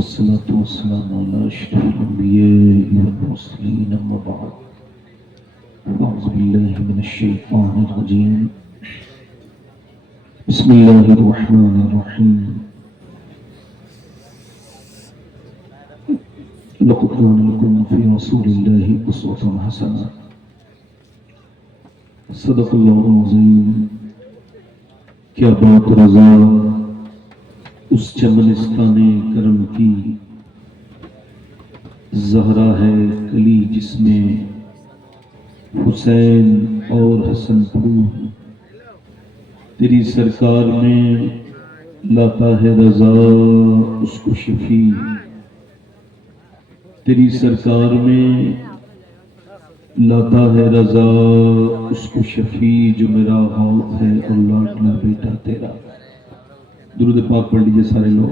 والصلاة والسلام على أشرف الأنبياء والمرسلين أما بعد أعوذ بالله من الشيطان الرجيم بسم الله الرحمن الرحيم لقد كان لكم في رسول الله أسوة حسنة صدق الله العظيم کیا بات رضا اس چمنستان کرم کی زہرا ہے کلی جس میں حسین اور حسن پھول تیری سرکار میں لاتا ہے رضا اس کو شفیع تیری سرکار میں لاتا ہے رضا اس کو شفیع جو میرا غوث ہے اور لاڈلا بیٹا تیرا. درود پاک پڑھ لیجئے سارے لوگ.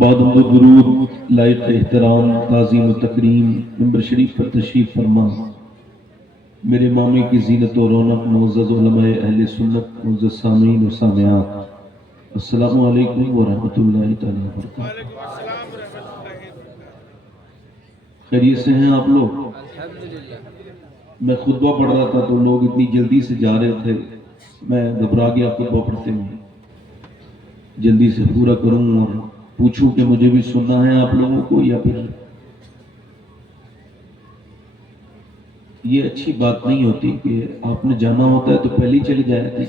بعد درود لائق احترام تعظیم و تکریم ممبر شریف پر تشریف فرما میرے مامی کی زینت و رونق معزز علماء اہل سنت معزز سامعین و سامعات السلام علیکم ورحمۃ اللہ تعالی وبرکاتہ. خیریت سے ہیں آپ لوگ؟ میں خطبہ پڑھ رہا تھا تو لوگ اتنی جلدی سے جا رہے تھے میں گھبرا گیا خطبہ پڑھتے ہوئے. جلدی سے پورا کروں اور پوچھوں کہ مجھے بھی سننا ہے آپ لوگوں کو یا پھر یہ اچھی بات نہیں ہوتی کہ آپ نے جانا ہوتا ہے تو پہلے ہی چلے جایا تھے.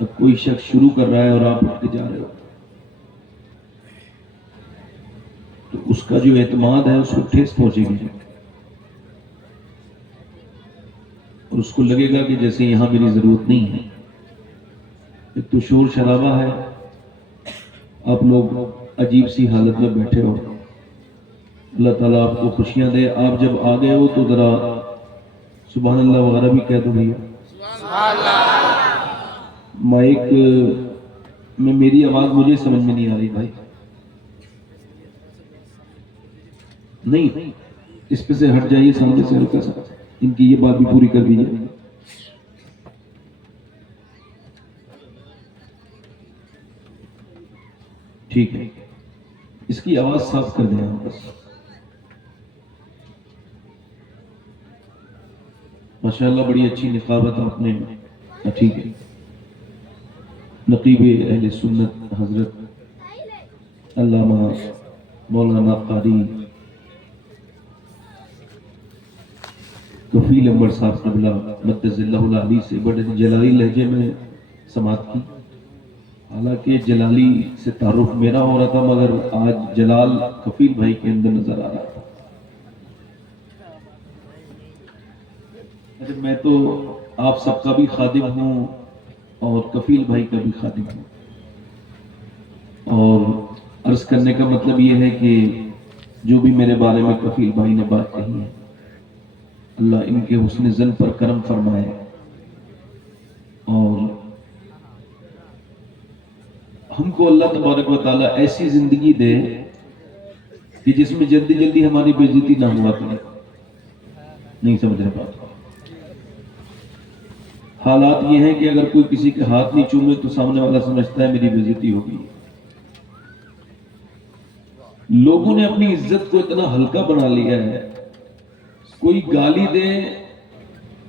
اب کوئی شخص شروع کر رہا ہے اور آپ اٹھ کے جا رہے ہو تو اس کا جو اعتماد ہے اس کو ٹھیس پہنچے گی اور اس کو لگے گا کہ جیسے یہاں میری ضرورت نہیں ہے. ایک تو شور شرابہ ہے آپ لوگ عجیب سی حالت میں بیٹھے ہو. اللہ تعالیٰ آپ کو خوشیاں دے. آپ جب آ گئے ہو تو ذرا سبحان اللہ وغیرہ بھی کہہ دو بھیا. مائک میں میری آواز مجھے سمجھ میں نہیں آ رہی بھائی. نہیں اس پہ سے ہٹ جائیے سامنے سے ہلکا سا. ان کی یہ بات بھی پوری کر دیجیے. ٹھیک ہے اس کی آواز صاف کر دیں آپ بس. ماشاءاللہ بڑی اچھی نقابت آپ نے. ٹھیک ہے. نقیب اہل سنت حضرت علامہ مولانا قاری کفیل انور صاحب قبلہ مدد اللہ العلی سے بڑے جلالی لہجے میں سماعت کی. حالانکہ جلالی سے تعارف میرا ہو رہا تھا مگر آج جلال کفیل بھائی کے اندر نظر آ رہا تھا. میں تو آپ سب کا بھی خادم ہوں اور کفیل بھائی کا بھی خادم ہوں. اور عرض کرنے کا مطلب یہ ہے کہ جو بھی میرے بارے میں کفیل بھائی نے بات کہی ہے اللہ ان کے حسن ظن پر کرم فرمائے اور ہم کو اللہ تبارک و تعالیٰ ایسی زندگی دے کہ جس میں جلدی جلدی ہماری بے عزتی نہ ہوا کرے. نہیں سمجھ رہے بات. حالات یہ ہیں کہ اگر کوئی کسی کے ہاتھ نہیں چومے تو سامنے والا سمجھتا ہے میری بے عزتی ہو گئی. لوگوں نے اپنی عزت کو اتنا ہلکا بنا لیا ہے. کوئی گالی دے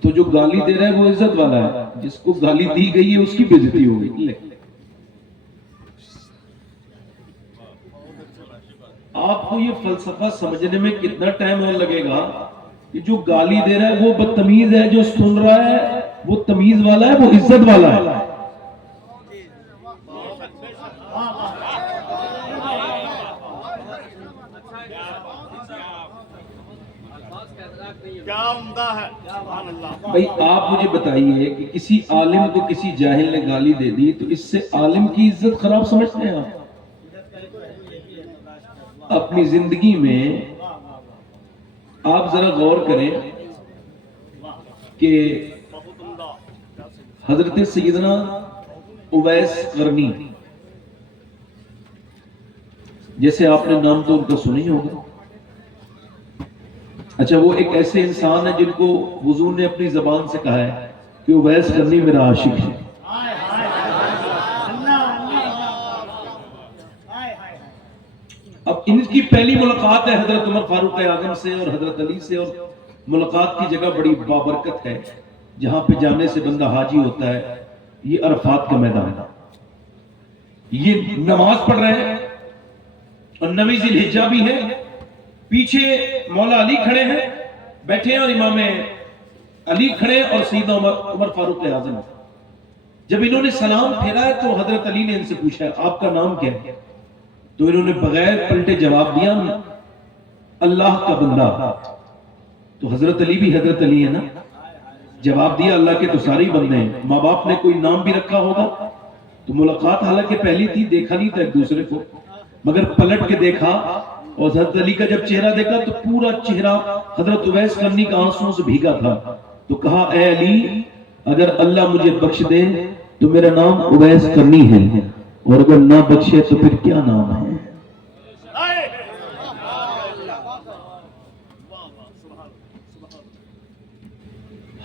تو جو گالی دے رہا ہے وہ عزت والا ہے. جس کو گالی دی گئی ہے اس کی بے عزتی ہو گئی. آپ کو یہ فلسفہ سمجھنے میں کتنا ٹائم اور لگے گا کہ جو گالی دے رہا ہے وہ بدتمیز ہے, جو سن رہا ہے وہ تمیز والا ہے, وہ عزت والا ہے. بھائی آپ مجھے بتائیے کہ کسی عالم کو کسی جاہل نے گالی دے دی تو اس سے عالم کی عزت خراب سمجھتے ہیں آپ؟ اپنی زندگی میں آپ ذرا غور کریں کہ حضرت سیدنا اویس قرنی جیسے آپ نے نام تو ان کا سنا ہی ہوگا. اچھا وہ ایک ایسے انسان ہے جن کو حضور نے اپنی زبان سے کہا ہے کہ اویس قرنی میرا عاشق ہے. اب ان کی پہلی ملاقات ہے حضرت عمر فاروق اعظم سے اور حضرت علی سے، اور ملاقات کی جگہ بڑی بابرکت ہے جہاں پہ جانے سے بندہ حاجی ہوتا ہے، یہ عرفات کا میدان ہے۔ یہ نماز پڑھ رہے ہیں اور 9 ذی الحجہ بھی ہے، پیچھے مولا علی کھڑے ہیں بیٹھے ہیں اور امام علی کھڑے اور سیدنا عمر فاروق اعظم۔ جب انہوں نے سلام پھیرا ہے تو حضرت علی نے ان سے پوچھا ہے آپ کا نام کیا ہے؟ تو انہوں نے بغیر پلٹے جواب دیا اللہ کا بندہ۔ تو حضرت علی بھی حضرت علی ہے نا، جواب دیا اللہ کے تو سارے ہی بندے ہیں، ماں باپ نے کوئی نام بھی رکھا ہوگا۔ تو ملاقات حالانکہ پہلی تھی، دیکھا نہیں تھا ایک دوسرے کو، مگر پلٹ کے دیکھا اور حضرت علی کا جب چہرہ دیکھا تو پورا چہرہ حضرت اویس کرنی کا آنسوں سے بھیگا تھا۔ تو کہا اے علی اگر اللہ مجھے بخش دے تو میرا نام اویس کرنی ہے، اور اگر نہ بخشے تو پھر کیا نام ہے؟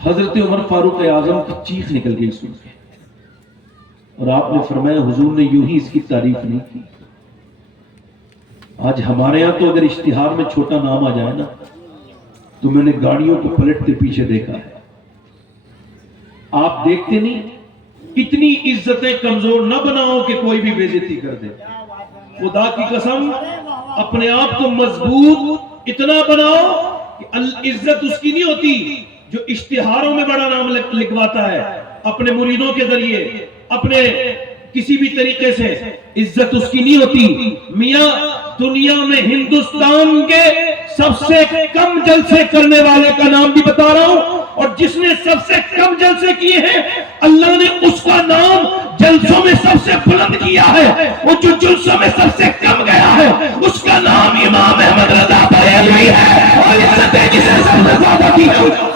حضرت عمر فاروق اعظم کی چیخ نکل گئی سن کے، اور آپ نے فرمایا حضور نے یوں ہی اس کی تعریف نہیں کی۔ آج ہمارے ہاں تو اگر اشتہار میں چھوٹا نام آ جائے نا تو میں نے گاڑیوں کو پلٹتے پیچھے دیکھا ہے۔ آپ دیکھتے نہیں اتنی عزتیں کمزور نہ بناؤ کہ کوئی بھی بے عزتی کر دے۔ خدا کی قسم اپنے آپ کو مضبوط اتنا بناؤ کہ عزت اس کی نہیں ہوتی جو اشتہاروں میں بڑا نام لکھواتا ہے اپنے مریدوں کے ذریعے، اپنے کسی بھی طریقے سے عزت اس کی نہیں ہوتی۔ میاں دنیا میں ہندوستان کے سب سے کم جلسے کرنے والے کا نام بھی بتا رہا ہوں، اور جس نے سب سے کم جلسے کیے ہیں اللہ نے اس کا نام جلسوں میں سب سے بلند کیا ہے، اور جو جلسوں میں سب سے کم گیا ہے اس کا نام امام احمد رضا بریلوی ہے، اور عزت ہے جسے سب سے زیادہ کی ہے۔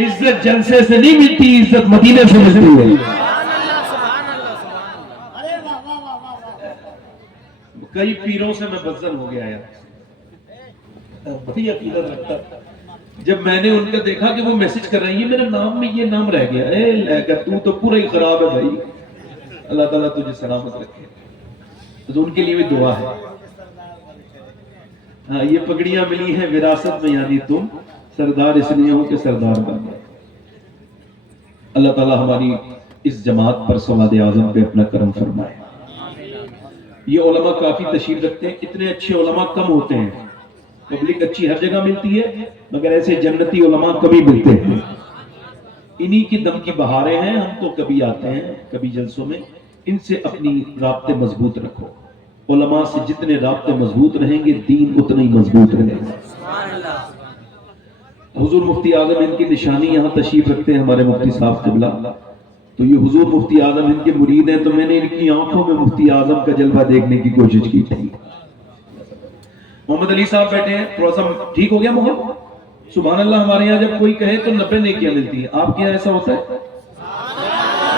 عزت جلسے سے نہیں ملتی، عزت مدینے سے ملتی ہے۔ کئی پیروں سے میں بدزن ہو گیا یار، بڑی عقیدت رکھتا۔ جب میں نے ان کا دیکھا کہ وہ میسج کر رہی ہے میرے نام میں یہ نام رہ گیا، اے لے کر تو پورا ہی خراب ہے بھائی، اللہ تعالیٰ تجھے سلامت رکھے۔ تو ان کے لیے بھی دعا ہے۔ ہاں یہ پگڑیاں ملی ہیں وراثت میں، یعنی تم سردار اس لیے ہو کہ سردار بن گئے۔ اللہ تعالیٰ ہماری اس جماعت پر سواد اعظم پہ اپنا کرم فرمائے۔ یہ علماء کافی تشریف رکھتے ہیں، اتنے اچھے علماء کم ہوتے ہیں، پبلک اچھی ہر جگہ ملتی ہے مگر ایسے جنتی علماء کبھی ملتے ہیں۔ انہی کی دم کی بہاریں ہیں، ہم تو کبھی آتے ہیں کبھی جلسوں میں، ان سے اپنی رابطے مضبوط رکھو۔ علماء سے جتنے رابطے مضبوط رہیں گے دین اتنا ہی مضبوط رہے گا۔ حضور مفتی اعظم ان کی نشانی یہاں تشریف رکھتے ہیں ہمارے مفتی صاحب قبلہ، تو یہ حضور مفتی اعظم ان کے مرید ہیں، تو میں نے ان کی آنکھوں میں مفتی اعظم کا جلوہ دیکھنے کی کوشش کی تھی۔ محمد علی صاحب بیٹھے ہیں، تھوڑا سا ٹھیک ہو گیا محمد؟ سبحان اللہ، ہمارے یہاں جب کوئی کہے تو 90 نیکیاں ملتی ہیں، آپ کے یہاں ایسا ہوتا ہے؟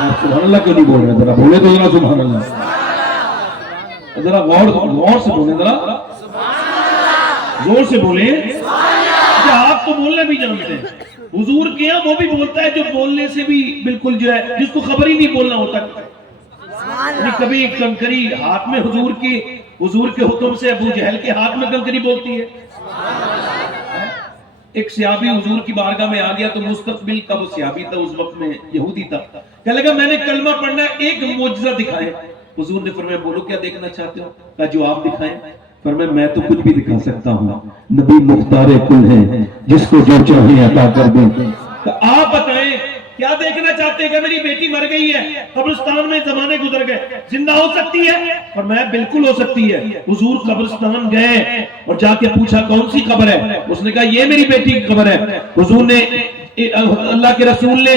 آپ سبحان اللہ کیوں نہیں بول رہے؟ ذرا بولے تو ذرا سبحان اللہ، ذرا غور سے بولیں، ذرا زور سے بولیں۔ آپ تو بولنا بھی جانتے ہیں، حضور کے یہاں وہ بھی بولتا ہے جو بولنے سے بھی بالکل جو ہے جس کو خبر ہی نہیں بولنا ہوتا۔ کبھی کنکری ہاتھ میں حضور کے حکم سے ابو جہل کے ہاتھ میں کنکری بولتی ہے۔ ایک صحابی حضور کی بارگاہ میں آ گیا تو مستقبل کا وہ صحابی تھا، اس وقت میں یہودی تھا، کہنے لگا میں نے کلمہ پڑھنا ہے، ایک معجزہ دکھائیں۔ حضور نے فرمایا بولو کیا دیکھنا چاہتے ہو؟ کہا جو آپ دکھائیں۔ فرمایا میں تو کچھ بھی دکھا سکتا ہوں، نبی مختار کل ہے، جس کو جو چاہیں عطا کر دیں۔ تو آپ بتائیں کیا دیکھنا چاہتے ہیں؟ کہ میری بیٹی مر گئی ہے، قبرستان میں زمانے گزر گئے، زندہ ہو سکتی ہے؟ فرمایا بالکل ہو سکتی ہے۔ حضور قبرستان گئے اور جا کے پوچھا کون سی قبر ہے؟ اس نے کہا یہ میری بیٹی کی قبر ہے۔ حضور نے اللہ کے رسول نے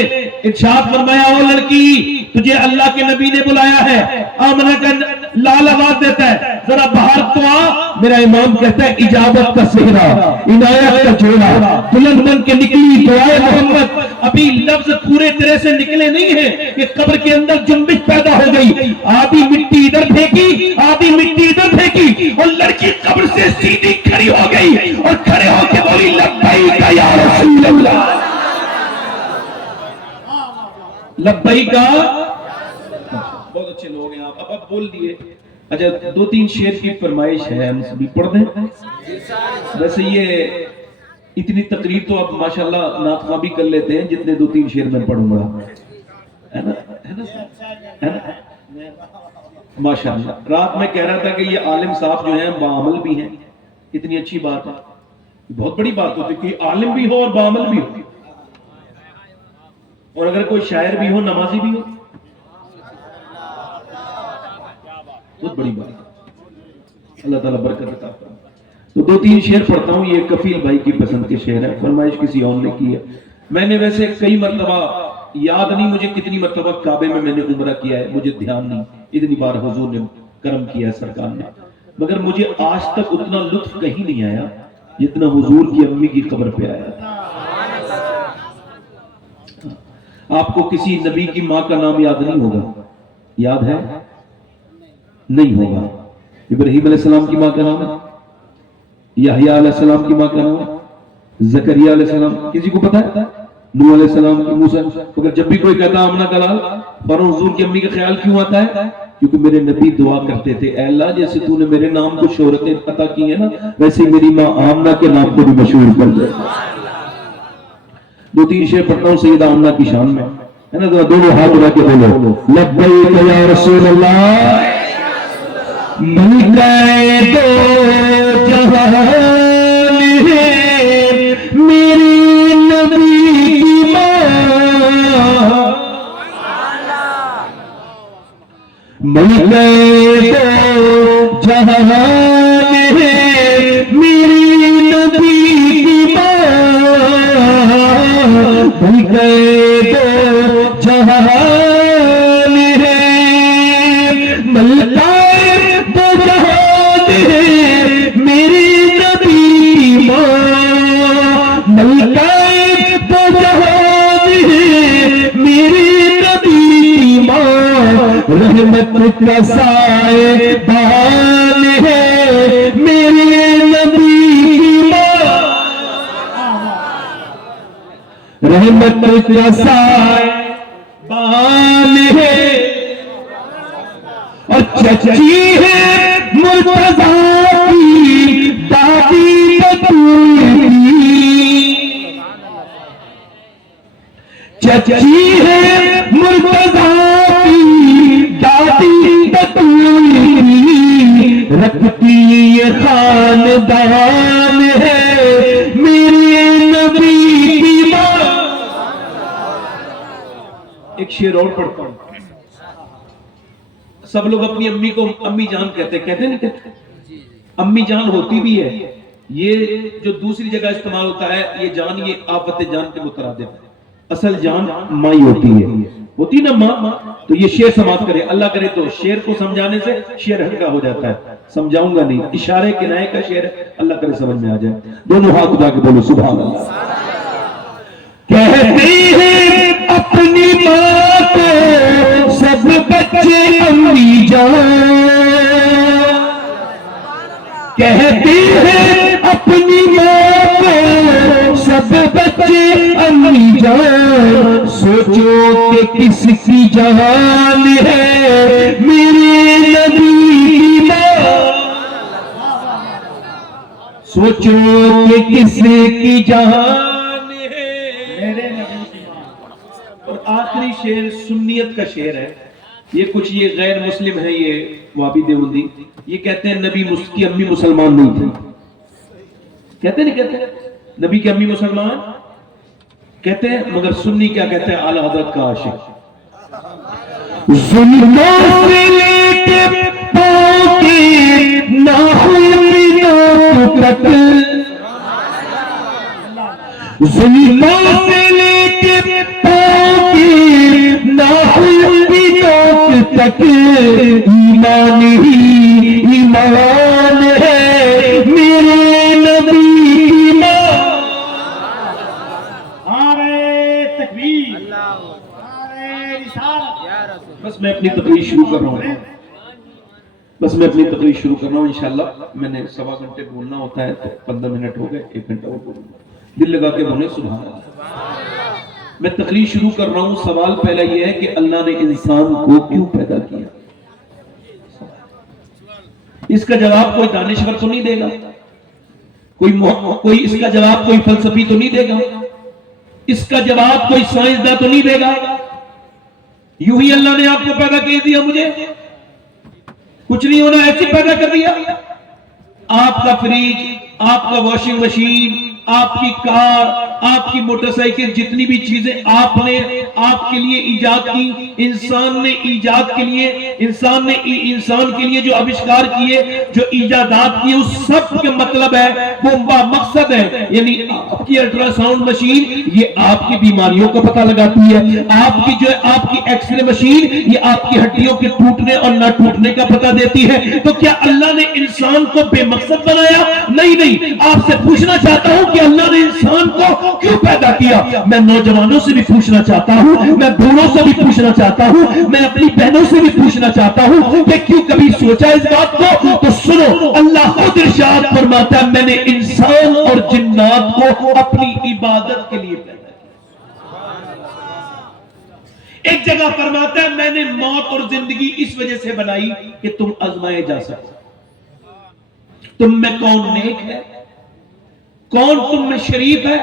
ارشاد فرمایا او لڑکی تجھے اللہ کے نبی نے بلایا ہے، آمنہ کا لال آواز دیتا ہے ذرا باہر تو آ، میرا امام کہتا ہے اجابت کا صحرا، عنایت کا جوڑا، دلہن بن کے نکلی دعائے محمد، ابھی لفظ پورے طرح سے نکلے نہیں ہیں کہ قبر کے اندر جنبش پیدا ہو گئی، آدھی مٹی ادھر پھینکی آدھی مٹی ادھر پھینکی اور لڑکی قبر سے سیدھی کھڑی ہو گئی اور کھڑے ہو کے بولی لبیک یا رسول اللہ، لبیک کا۔ بہت اچھے لوگ ہیں آپ، اب بول دیے۔ اچھا دو تین شعر کی فرمائش ہے، ہم سبھی پڑھ دیں۔ ویسے یہ اتنی تقریر تو اب ماشاءاللہ نعت خواں بھی کر لیتے ہیں جتنے دو تین شعر میں پڑھوں گا، ہے نا ماشاءاللہ۔ رات میں کہہ رہا تھا کہ یہ عالم صاحب جو ہیں بعمل بھی ہیں، اتنی اچھی بات ہے، بہت بڑی بات ہوتی ہے کہ عالم بھی ہو اور بعمل بھی ہو، اور اگر کوئی شاعر بھی ہو نمازی بھی ہو، بہت بڑی بات ہے، اللہ تعالیٰ برکت عطا فرمائے۔ تو دو تین شعر پڑھتا ہوں، یہ کفیل بھائی کی پسند کے شعر ہے، فرمائش کسی اور نے کی ہے۔ میں نے ویسے کئی مرتبہ، یاد نہیں مجھے کتنی مرتبہ کعبے میں نے عمرہ کیا ہے، مجھے دھیان نہیں، اتنی بار حضور نے کرم کیا ہے سرکار نے، مگر مجھے آج تک اتنا لطف کہیں نہیں آیا جتنا حضور کی امی کی قبر پہ آیا تھا۔ آپ کو کسی نبی کی ماں کا نام یاد نہیں ہوگا، یاد ہے؟ نہیں ہوگا۔ ابراہیم علیہ السلام کی ماں کا نام ہے، یحییٰ علیہ السلام کی ماں کا نام ہے، زکریا علیہ السلام، کسی کو پتا ہے؟ نوح علیہ السلام کی، موسیٰ، مگر جب بھی کوئی کہتا آمنہ کا لال فوراً حضور کی امی کا خیال کیوں آتا ہے؟ کیونکہ میرے نبی دعا کرتے تھے اے اللہ جیسے تو نے میرے نام کو شہرتیں عطا کی ہیں نا، ویسے میری ماں آمنہ کے نام کو بھی مشہور کر دے۔ دو تین شعر پڑھتا ہوں سیدہ آمنہ کی شان میں، ہے نا، دونوں ہاتھ اٹھا کے بولو لبیک یا رسول اللہ، ملکہ دو جہان ہے میری نبی کی ماں، ملکہ دو جہان ہے میری نبی کی ماں، ملکہ دو جہان ہے، ملکہ رحمت کا سائے بان ہے میرے نبی کی ماں، رحمت کا سائے بان ہے، اور چچی ہے مرتضیٰ کی دادی بطول کی، چچی ہے مرتضیٰ رکھتی یہ خاندان ہے میرے نبی کی ماں۔ ایک شعر اور پڑھتا ہوں، سب لوگ اپنی امی کو امی جان کہتے نہیں کہتے؟ امی جان ہوتی بھی ہے، یہ جو دوسری جگہ استعمال ہوتا ہے یہ جان، یہ آفت جان کے مترادف ہے، اصل جان مائی ہوتی ہوتی نا ماں۔ تو یہ شعر سماعت کرے، اللہ کرے تو شعر کو سمجھانے سے شعر ہلکا ہو جاتا ہے، سمجھاؤں گا نہیں، اشارے کنائے کا شعر ہے، اللہ کرے سمجھ میں آ جائے۔ دونوں ہاتھ اٹھا کے بولو سبحان اللہ۔ کہتی ہے اپنی ماں کو سب بچے امی جان، کہتی ہے اپنی ماں کو سب بچے امی جان، سوچو کہ کس کی جان ہے میرے نبی کی ماں، سوچو کہ کس کی جان ہے میرے نبی کی ماں۔ اور آخری شعر سنیت کا شعر ہے، یہ کچھ یہ غیر مسلم ہے، یہ وابی دیوبندی، یہ کہتے ہیں نبی کی امی مسلمان نہیں تھی، کہتے نہیں کہتے نبی کی امی مسلمان کہتے ہیں، مگر سنی کیا کہتے ہیں؟ اعلیٰ حضرت کا عاشق، ظلموں سے لے کے پاؤں کے ناخن قتل، زلفوں سے لے کے پاؤں کی ناخن کی نوک تک ایمان ہی ایمان ہے میرے نبی ایمان. بس میں اپنی تقریر شروع کر رہا ہوں. انشاءاللہ میں نے 1.25 گھنٹے بولنا ہوتا ہے تو 15 منٹ ہو گئے, 1 گھنٹہ اور بولوں گا. دل لگا کے بولیں سبحان اللہ. میں تقریر شروع کر رہا ہوں. سوال پہلا یہ ہے کہ اللہ نے انسان کو کیوں پیدا کیا؟ اس کا جواب کوئی دانشور تو نہیں دے گا, کوئی اس کا جواب کوئی فلسفی تو نہیں دے گا, اس کا جواب کوئی سائنسداں تو نہیں دے گا. یوں ہی اللہ نے آپ کو پیدا کر دیا, مجھے کچھ نہیں ہونا ایسے پیدا کر دیا. آپ کا فریج, آپ کا واشنگ مشین, آپ کی کار, آپ کی موٹر سائیکل, جتنی بھی چیزیں آپ نے آپ کے لیے ایجاد کی, انسان نے ایجاد کے لیے, انسان کے لیے جو آوشکار کیے, جو ایجادات کیے, اس سب کے مطلب ہے, وہ مقصد ہے. یعنی آپ کی الٹرا ساؤنڈ مشین یہ آپ کی بیماریوں کا پتہ لگاتی ہے, آپ کی جو ہے آپ کی ایکس رے مشین یہ آپ کی ہڈیوں کے ٹوٹنے اور نہ ٹوٹنے کا پتہ دیتی ہے. تو کیا اللہ نے انسان کو بے مقصد بنایا؟ نہیں. آپ سے پوچھنا چاہتا ہوں کہ اللہ نے انسان کو کیوں پیدا کیا؟ میں نوجوانوں سے بھی پوچھنا چاہتا ہوں, میں بوڑھوں سے بھی پوچھنا چاہتا ہوں, میں اپنی بہنوں سے بھی پوچھنا چاہتا ہوں کہ کیوں کبھی سوچا اس بات کو؟ تو سنو, اللہ خود ارشاد فرماتا ہے میں نے انسان اور جنات کو اپنی عبادت کے لیے پیدا کیا. ایک جگہ فرماتا ہے میں نے موت اور زندگی اس وجہ سے بنائی کہ تم آزمائے جا سکو. تم میں کون نیک ہے, کون تم میں شریف ہے,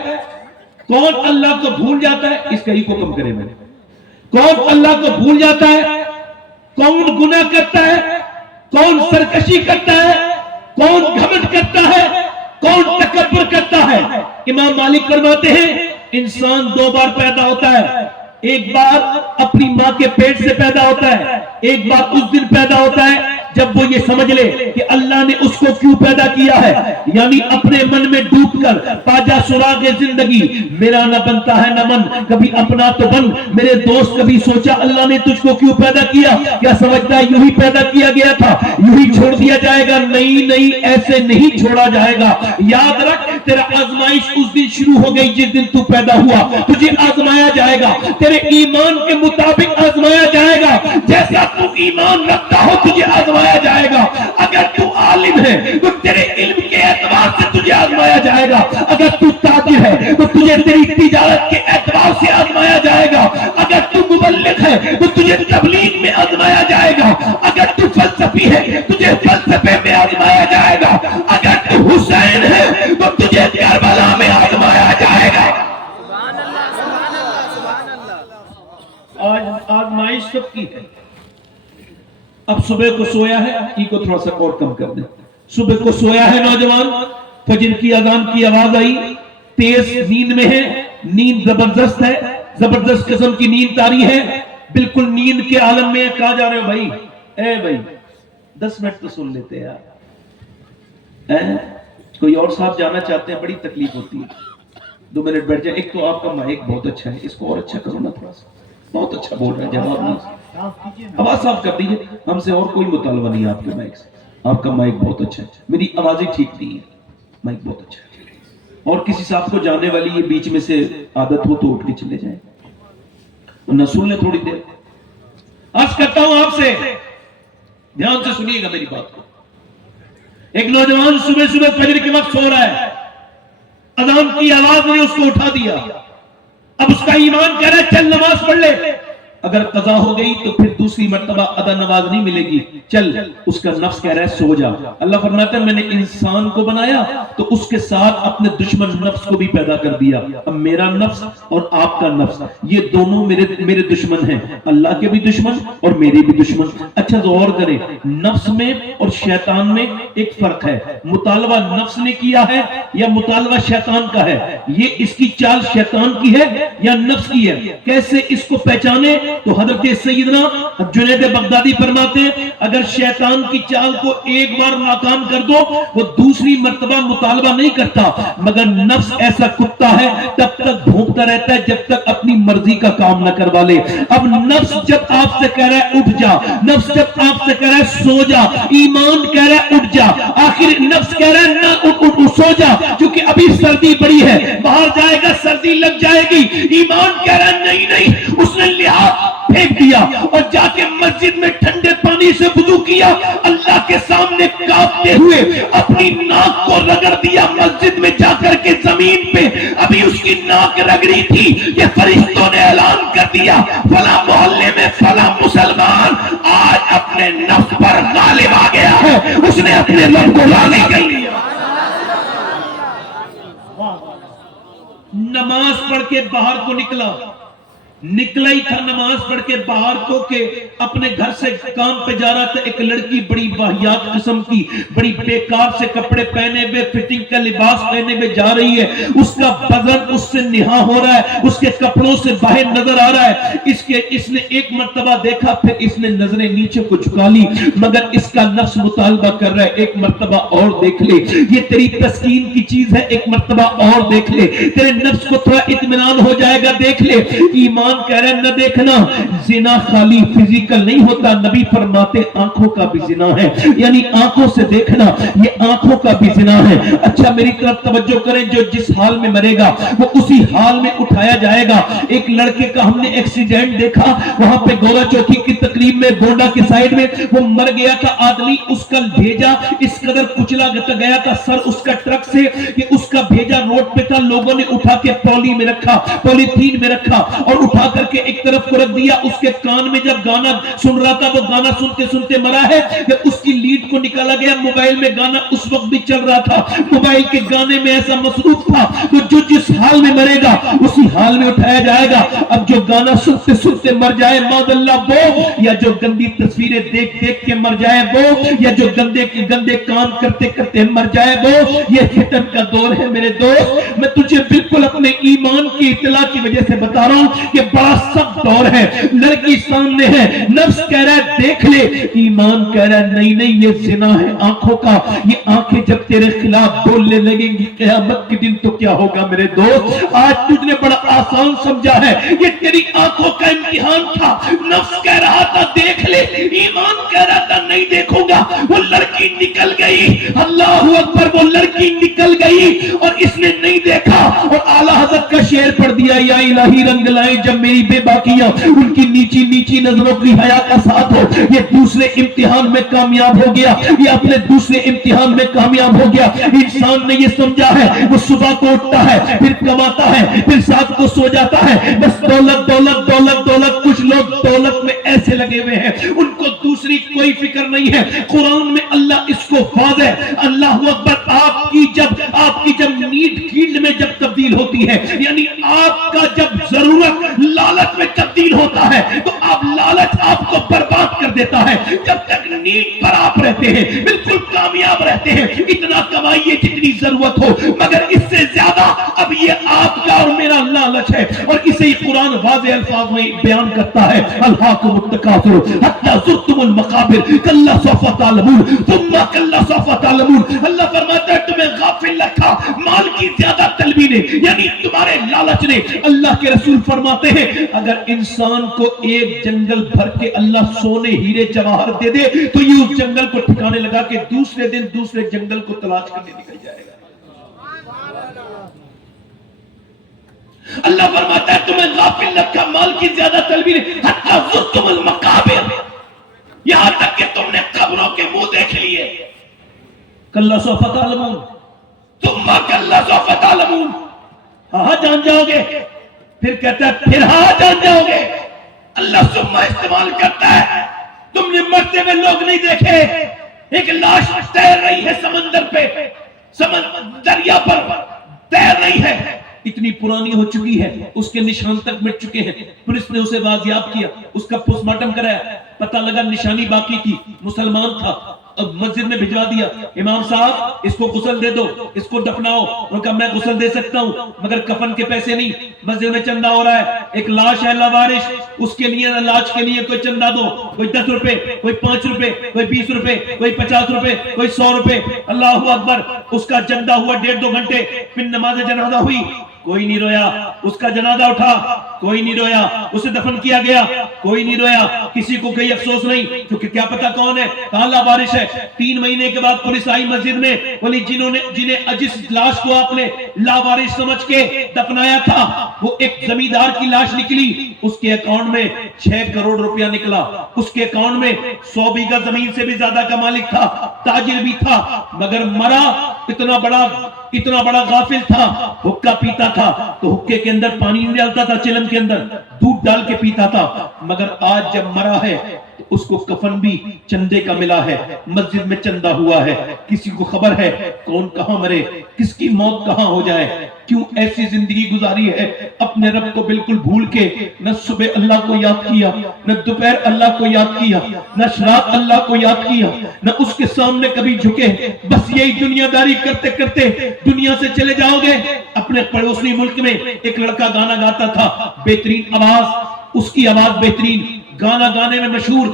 کون اللہ کو بھول جاتا ہے, اس کا ہی کو کم کرے میں, کون اللہ کو بھول جاتا ہے, کون گناہ کرتا ہے, کون سرکشی کرتا ہے, کون گھمنڈ کرتا ہے, کون تکبر کرتا ہے. امام مالک فرماتے ہیں انسان 2 بار پیدا ہوتا ہے, ایک بار اپنی ماں کے پیٹ سے پیدا ہوتا ہے, ایک بار اس دن پیدا ہوتا ہے جب وہ یہ سمجھ لے کہ اللہ نے اس کو کیوں پیدا کیا ہے. یعنی اپنے من میں ڈوب کر پاجا سراغ زندگی, میرا نہ بنتا ہے نہ من, کبھی اپنا تو بن میرے دوست. کبھی سوچا اللہ نے تجھ کو کیوں پیدا کیا؟ کیا سمجھتا ہے یوں ہی پیدا کیا گیا تھا, یوں ہی چھوڑ دیا جائے گا؟ نہیں, ایسے نہیں چھوڑا جائے گا. یاد رکھ تیرا آزمائش اس دن شروع ہو گئی جس دن تو پیدا ہوا. تجھے آزمایا جائے گا, تیرے ایمان کے مطابق آزمایا جائے گا. جیسا تو ایمان رکھتا ہو تجھے آزمایا جائے گا. اگر تو عالم ہے تو تیرے علم کے اعتبار سے تجھے آزمایا جائے گا. اگر تو تاجر ہے تو تجھے تیری تجارت کے اعتبار سے آزمایا جائے گا. اگر تو مبلغ ہے تو تجھے تبلیغ میں آزمایا جائے گا. اگر تو فلسفی ہے تجھے فلسفے میں آزمایا جائے گا. اگر تو حسین ہے تو تجھے کربلا میں آزمایا جائے گا. آج آزمائش سب کی ہے. اب صبح کو سویا ہے, ای کو تھوڑا سا اور کم کر دیں. صبح کو سویا ہے نوجوان, فجر کی اذان کی آواز آئی, تیز نیند میں ہے, نیند زبردست ہے, زبردست قسم کی نیند طاری ہے, بالکل نیند کے عالم میں. کہاں جا رہے ہو بھائی؟ اے بھائی 10 منٹ تو سن لیتے یار. کوئی اور صاحب جانا چاہتے ہیں, بڑی تکلیف ہوتی ہے. 2 منٹ بیٹھ جائیں. ایک تو آپ کا مائک بہت اچھا ہے, اس کو اور اچھا کرو نا تھوڑا سا. بہت اچھا بول رہے ہیں, جواب نہیں. آواز صاف کر دیجئے. ہم سے اور کوئی مطالبہ نہیں آپ کے مائک سے. آپ کا مائک بہت اچھا ہے, میری آوازیں ٹھیک نہیں ہے, مائک بہت اچھا ہے. اور کسی صاحب کو جانے والی یہ بیچ میں سے عادت ہو تو اٹھ کے چلے جائیں, نہ سن لیں تھوڑی دیر. عرض کرتا ہوں آپ سے, دھیان سے سنیے گا میری بات کو. ایک نوجوان صبح فجر کے وقت سو رہا ہے, اذان کی آواز نے اس کو اٹھا دیا. اب اس کا ایمان کہہ رہا ہے چل نماز پڑھ لے. اگر قضا ہو گئی تو پھر دوسری مرتبہ ادا نماز نہیں ملے گی, چل. اس کا نفس کہہ رہا ہے سو جا. اللہ فرماتا ہے میں نے انسان کو بنایا تو اس کے ساتھ اپنے دشمن نفس کو بھی پیدا کر دیا. اب میرا نفس اور آپ کا نفس یہ دونوں میرے دشمن ہیں, اللہ کے بھی دشمن اور میرے بھی دشمن. اچھا غور کریں, نفس میں اور شیطان میں ایک فرق ہے. مطالبہ نفس نے کیا ہے یا مطالبہ شیطان کا ہے؟ یہ اس کی چال شیطان کی ہے یا نفس کی ہے؟ کیسے اس کو پہچانے؟ تو حضرت سیدنا جنید بغدادی فرماتے ہیں اگر شیطان کی چال کو ایک بار ناکام کر دو وہ دوسری مرتبہ مطالبہ نہیں کرتا، مگر نفس ایسا کتا ہے تب تک بھونکتا رہتا ہے جب تک اپنی مرضی کا کام نہ کروا لے۔ اب نفس جب آپ سے کہہ رہا ہے اٹھ جا، نفس جب آپ سے کہہ رہا ہے سو جا، ایمان کہہ رہا ہے اٹھ جا، آخر نفس کہہ رہا ہے نہ اٹھ سو جا کیونکہ ابھی سردی بڑی ہے، باہر جائے گا سردی لگ جائے گی، ایمان کہہ رہا ہے نہیں نہیں، اس نے لحاظ پھینک دیا اور جا کے مسجد میں ٹھنڈے پانی سے وضو کیا، اللہ کے سامنے کانپتے ہوئے اپنی ناک کو رگڑ دیا، مسجد میں جا کر کے زمین پہ ابھی اس کی ناک رگڑی تھی، یہ فرشتوں نے اعلان کر دیا فلاں محلے میں فلاں مسلمان آج اپنے نفس پر غالب آ گیا ہے، اس نے اپنے رب کو راضی کر لیا۔ نماز پڑھ کے باہر کو نکلا ہی تھا نماز پڑھ کے باہر کو کہ اپنے گھر سے کام پہ جا رہا تھا، ایک لڑکی بڑی واہیات قسم کی، بڑی بیکار سے کپڑے پہنے ہوئے، فٹنگ کا لباس پہنے ہوئے جا رہی ہے، اس کا بدن اس سے نہا ہو رہا ہے، اس کے کپڑوں سے باہر نظر آ رہا ہے، اس نے ایک مرتبہ دیکھا، پھر اس نے نظریں نیچے کو جھکا لی، مگر اس کا نفس مطالبہ کر رہا ہے ایک مرتبہ اور دیکھ لے، یہ تیری تسکین کی چیز ہے، ایک مرتبہ اور دیکھ لے، تیرے نفس کو تھوڑا اطمینان ہو جائے گا، دیکھ لے۔ ایمان کہہ رہے ہیں نہ دیکھنا، زنا خالی فزیکل نہیں ہوتا، نبی فرماتے آنکھوں کا بھی زنا ہے، یعنی آنکھوں سے دیکھنا یہ آنکھوں کا بھی زنا ہے۔ اچھا میری طرف توجہ کریں، جو جس حال میں مرے گا وہ اسی حال میں اٹھایا جائے گا۔ ایک لڑکے کا ہم نے ایکسیڈنٹ دیکھا، وہاں پہ گورا چوتھی کی تقریب میں گونڈا کے سائیڈ میں وہ مر گیا تھا آدمی، اس کا بھیجا اس قدر کچلا گیا تھا سر اس کا ٹرک سے کہ اس کا بھیجا روڈ پہ تھا، لوگوں نے اٹھا کے ٹرالی میں رکھا، پولی تھین میں رکھا اور اٹھا کر کے ایک طرف کو رکھ دیا۔ اس کے کان میں جب گانا سن رہا تھا وہ گانا سنتے سنتے مرا ہے، جب اس کی لیڈ کو نکالا گیا موبائل میں گانا اس وقت بھی چل رہا تھا، موبائل کے گانے میں ایسا مصروف تھا، تو جو جس حال میں مرے گا اسی حال میں اٹھایا جائے گا۔ اب جو گانا سنتے سنتے مر جائے معاذ اللہ وہ، یا جو گندی تصویریں دیکھ دیکھ کے مر جائے وہ، یا جو گندے کام کرتے کرتے مر جائے وہ، یہ فتن کا دور ہے میرے دوست۔ میں تجھے بالکل اپنے ایمان کی اطلاع کی وجہ سے بتا رہا ہوں کہ بڑا سخت دور ہے، لڑکی سامنے ہے، نفس کہہ رہا ہے دیکھ لے، ایمان کہہ رہا ہے نہیں نہیں یہ زنا ہے آنکھوں کا، یہ آنکھیں جب تیرے خلاف بولنے لگیں گی قیامت کے دن تو کیا ہوگا میرے دوست۔ آج تجھ نے بڑا آسان سمجھا ہے، یہ تیری آنکھوں کا امتحان تھا، نفس کہہ رہا تھا دیکھ لے، ایمان کہہ رہا تھا نہیں دیکھوں گا، وہ لڑکی نکل گئی، اللہ اکبر، وہ لڑکی نکل گئی اور اس نے نہیں دیکھا، اور اعلیٰ حضرت کا شعر پڑھ دیا، یا الہی رنگ لائے جب میری بے باکیاں، ان کی نیچی نیچی نظروں کی حیا کا ساتھ ہو، یہ دوسرے امتحان میں کامیاب ہو گیا، یہ اپنے دوسرے امتحان میں کامیاب ہو گیا۔ انسان نے یہ سمجھا ہے وہ صبح کو اٹھتا ہے پھر کماتا ہے پھر ساتھ کو سو جاتا ہے، بس دولت دولت دولت دولت۔ کچھ لوگ دولت میں ایسے لگے ہوئے ہیں ان کو دوسری کوئی فکر نہیں ہے۔ قرآن میں اللہ اس کو واضح، اللہ اکبر، آپ کی جب نیڈ فیلڈ میں جب تبدیل ہوتی ہے، یعنی آپ کا جب ضرورت لالچ میں تبدیل ہوتا ہے تو آپ لالچ آپ کو برباد کر دیتا ہے۔ جب تک نیڈ پر آپ رہتے ہیں بالکل کامیاب رہتے ہیں، اتنا کمائیے جتنی ضرورت ہو، مگر اس سے زیادہ اب یہ آپ کا اور میرا لالچ ہے، اور اسے ہی قرآن واضح الفاظ میں بیان کرتا ہے، الہاکم التکاثر حتی زرتم المقابر کلا سوف تعلمون ثم کلا سوف تعلمون۔ اللہ فرماتا ہے تمہیں غافل رکھا مال کی زیادہ طلبی نے، یعنی تمہارے لالچ نے۔ اللہ کے رسول فرماتے ہیں اگر انسان کو ایک جنگل بھر کے اللہ سونے ہیرے جواہر دے دے تو یہ اس جنگل کو ٹھکانے لگا کہ دوسرے دن دوسرے جنگل کو تلاش کرنے نکل جائے گا۔ اللہ فرماتا ہے تمہیں غافل رکھا مال کی زیادہ طلبی نے، حتی زرتم المقابر، یہاں تک کہ تم نے قبروں کے منہ دیکھ لیے۔ کلا سوف تعلمون ثم کلا سوف تعلمون، ہاں جان جاؤ گے، پھر کہتا ہے پھر ہاں جان جاؤ گے۔ اللہ ثم استعمال کرتا ہے، تم نے مرتے ہوئے لوگ نہیں دیکھے، ایک لاش تیر رہی ہے سمندر پہ، دریا پر تیر رہی ہے، اتنی پرانی ہو چکی ہے، اس کے نشان تک مٹ چکے ہیں، پولیس نے اسے بازیاب کیا، اس کا پوسٹ مارٹم کرایا، پتہ لگا نشانی باقی تھی، مسلمان تھا، مسجد میں بھجوا دیا، امام صاحب اس کو غسل دے دو، اس کو دفناؤ۔ انہوں نے کہا میں غسل دے سکتا ہوں مگر کفن کے پیسے نہیں۔ مسجد میں چندہ ہو رہا ہے، ایک لاش ہے لاوارث، اس کے لیے لاش کے لیے کوئی چندہ دو، کوئی 10 روپے، کوئی 5 روپے، کوئی 20 روپے، کوئی 50 روپے، کوئی 100 روپے۔ اللہ اکبر، اس کا چندہ ہوا 1.5-2 گھنٹے، پھر نماز جنازہ ہوئی، کوئی نہیں رویا۔ اس کا جنازہ اٹھا، کوئی نہیں رویا۔ اسے دفن کیا گیا، کوئی نہیں رویا۔ کسی کو کوئی افسوس نہیں، کیونکہ کیا پتا کون ہے، کہاں لاوارث ہے۔ 3 مہینے کے بعد پولیس آئی مسجد میں، بولی جنہیں جس لاش کو آپ نے لاوارث سمجھ کے دفنایا تھا وہ ایک زمیندار کی لاش نکلی، اس کے اکاؤنٹ میں 6 کروڑ روپیہ نکلا، اس کے اکاؤنٹ میں 100 بیگہ زمین سے بھی زیادہ کا مالک تھا، تاجر بھی تھا، مگر مرا اتنا بڑا غافل تھا، حقہ پیتا تھا تو حقے کے اندر پانی نہیں ڈالتا تھا، چلم کے اندر دودھ ڈال کے پیتا تھا۔ مگر آج جب مرا ہے تو اس کو کفن بھی چندے کا ملا ہے، مسجد میں چندہ ہوا ہے۔ کسی کو خبر ہے کون کہاں مرے، کس کی موت کہاں ہو جائے؟ کیوں ایسی زندگی گزاری ہے اپنے رب کو بالکل بھول کے؟ نہ صبح اللہ کو یاد کیا، نہ دوپہر اللہ کو یاد کیا، نہ رات اللہ کو یاد کیا، نہ اس کے سامنے کبھی جھکے۔ بس یہی دنیا داری کرتے کرتے دنیا سے چلے جاؤ گے۔ اپنے پڑوسی ملک میں ایک لڑکا گانا گاتا تھا، بہترین آواز، اس کی آواز بہترین، گانا گانے میں مشہور،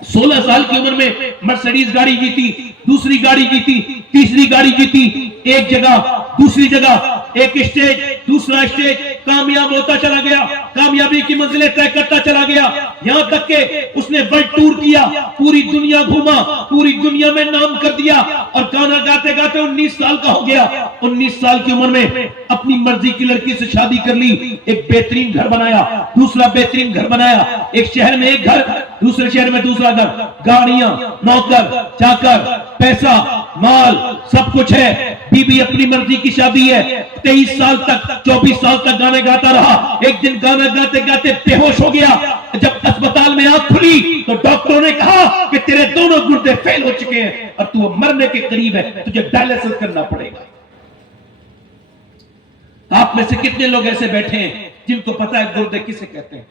16 سال کی عمر میں مرسیڈیز گاڑی جیتی، دوسری گاڑی جیتی، تیسری گاڑی جیتی، ایک جگہ دوسری جگہ، ایک اسٹیج دوسرا اسٹیج، کامیاب ہوتا چلا گیا، کامیابی کی منزلیں طے کرتا چلا گیا، یہاں تک کہ اس نے ورلڈ ٹور کیا، پوری دنیا گھوما، پوری دنیا میں نام کر دیا، اور گانا گاتے گاتے 19 سال کا ہو گیا۔ 19 سال کی عمر میں اپنی مرضی کی لڑکی سے شادی کر لی، ایک بہترین گھر بنایا، دوسرا بہترین گھر بنایا، ایک شہر میں ایک گھر، دوسرے شہر میں دوسرا گھر، گاڑیاں، نوکر چاکر، پیسہ مال سب کچھ ہے، بیوی اپنی مرضی کی شادی ہے۔ 23 سال تک 24 سال تک گانے گاتا رہا، ایک دن گانا گاتے گاتے بے ہوش ہو گیا۔ جب اسپتال میں آنکھ کھلی تو ڈاکٹروں نے کہا کہ تیرے دونوں گردے فیل ہو چکے ہیں اور تو مرنے کے قریب ہے، تجھے ڈائلیسس کرنا پڑے گا۔ آپ میں سے کتنے لوگ ایسے بیٹھے ہیں جن کو پتا ہے گردے کسے کہتے ہیں؟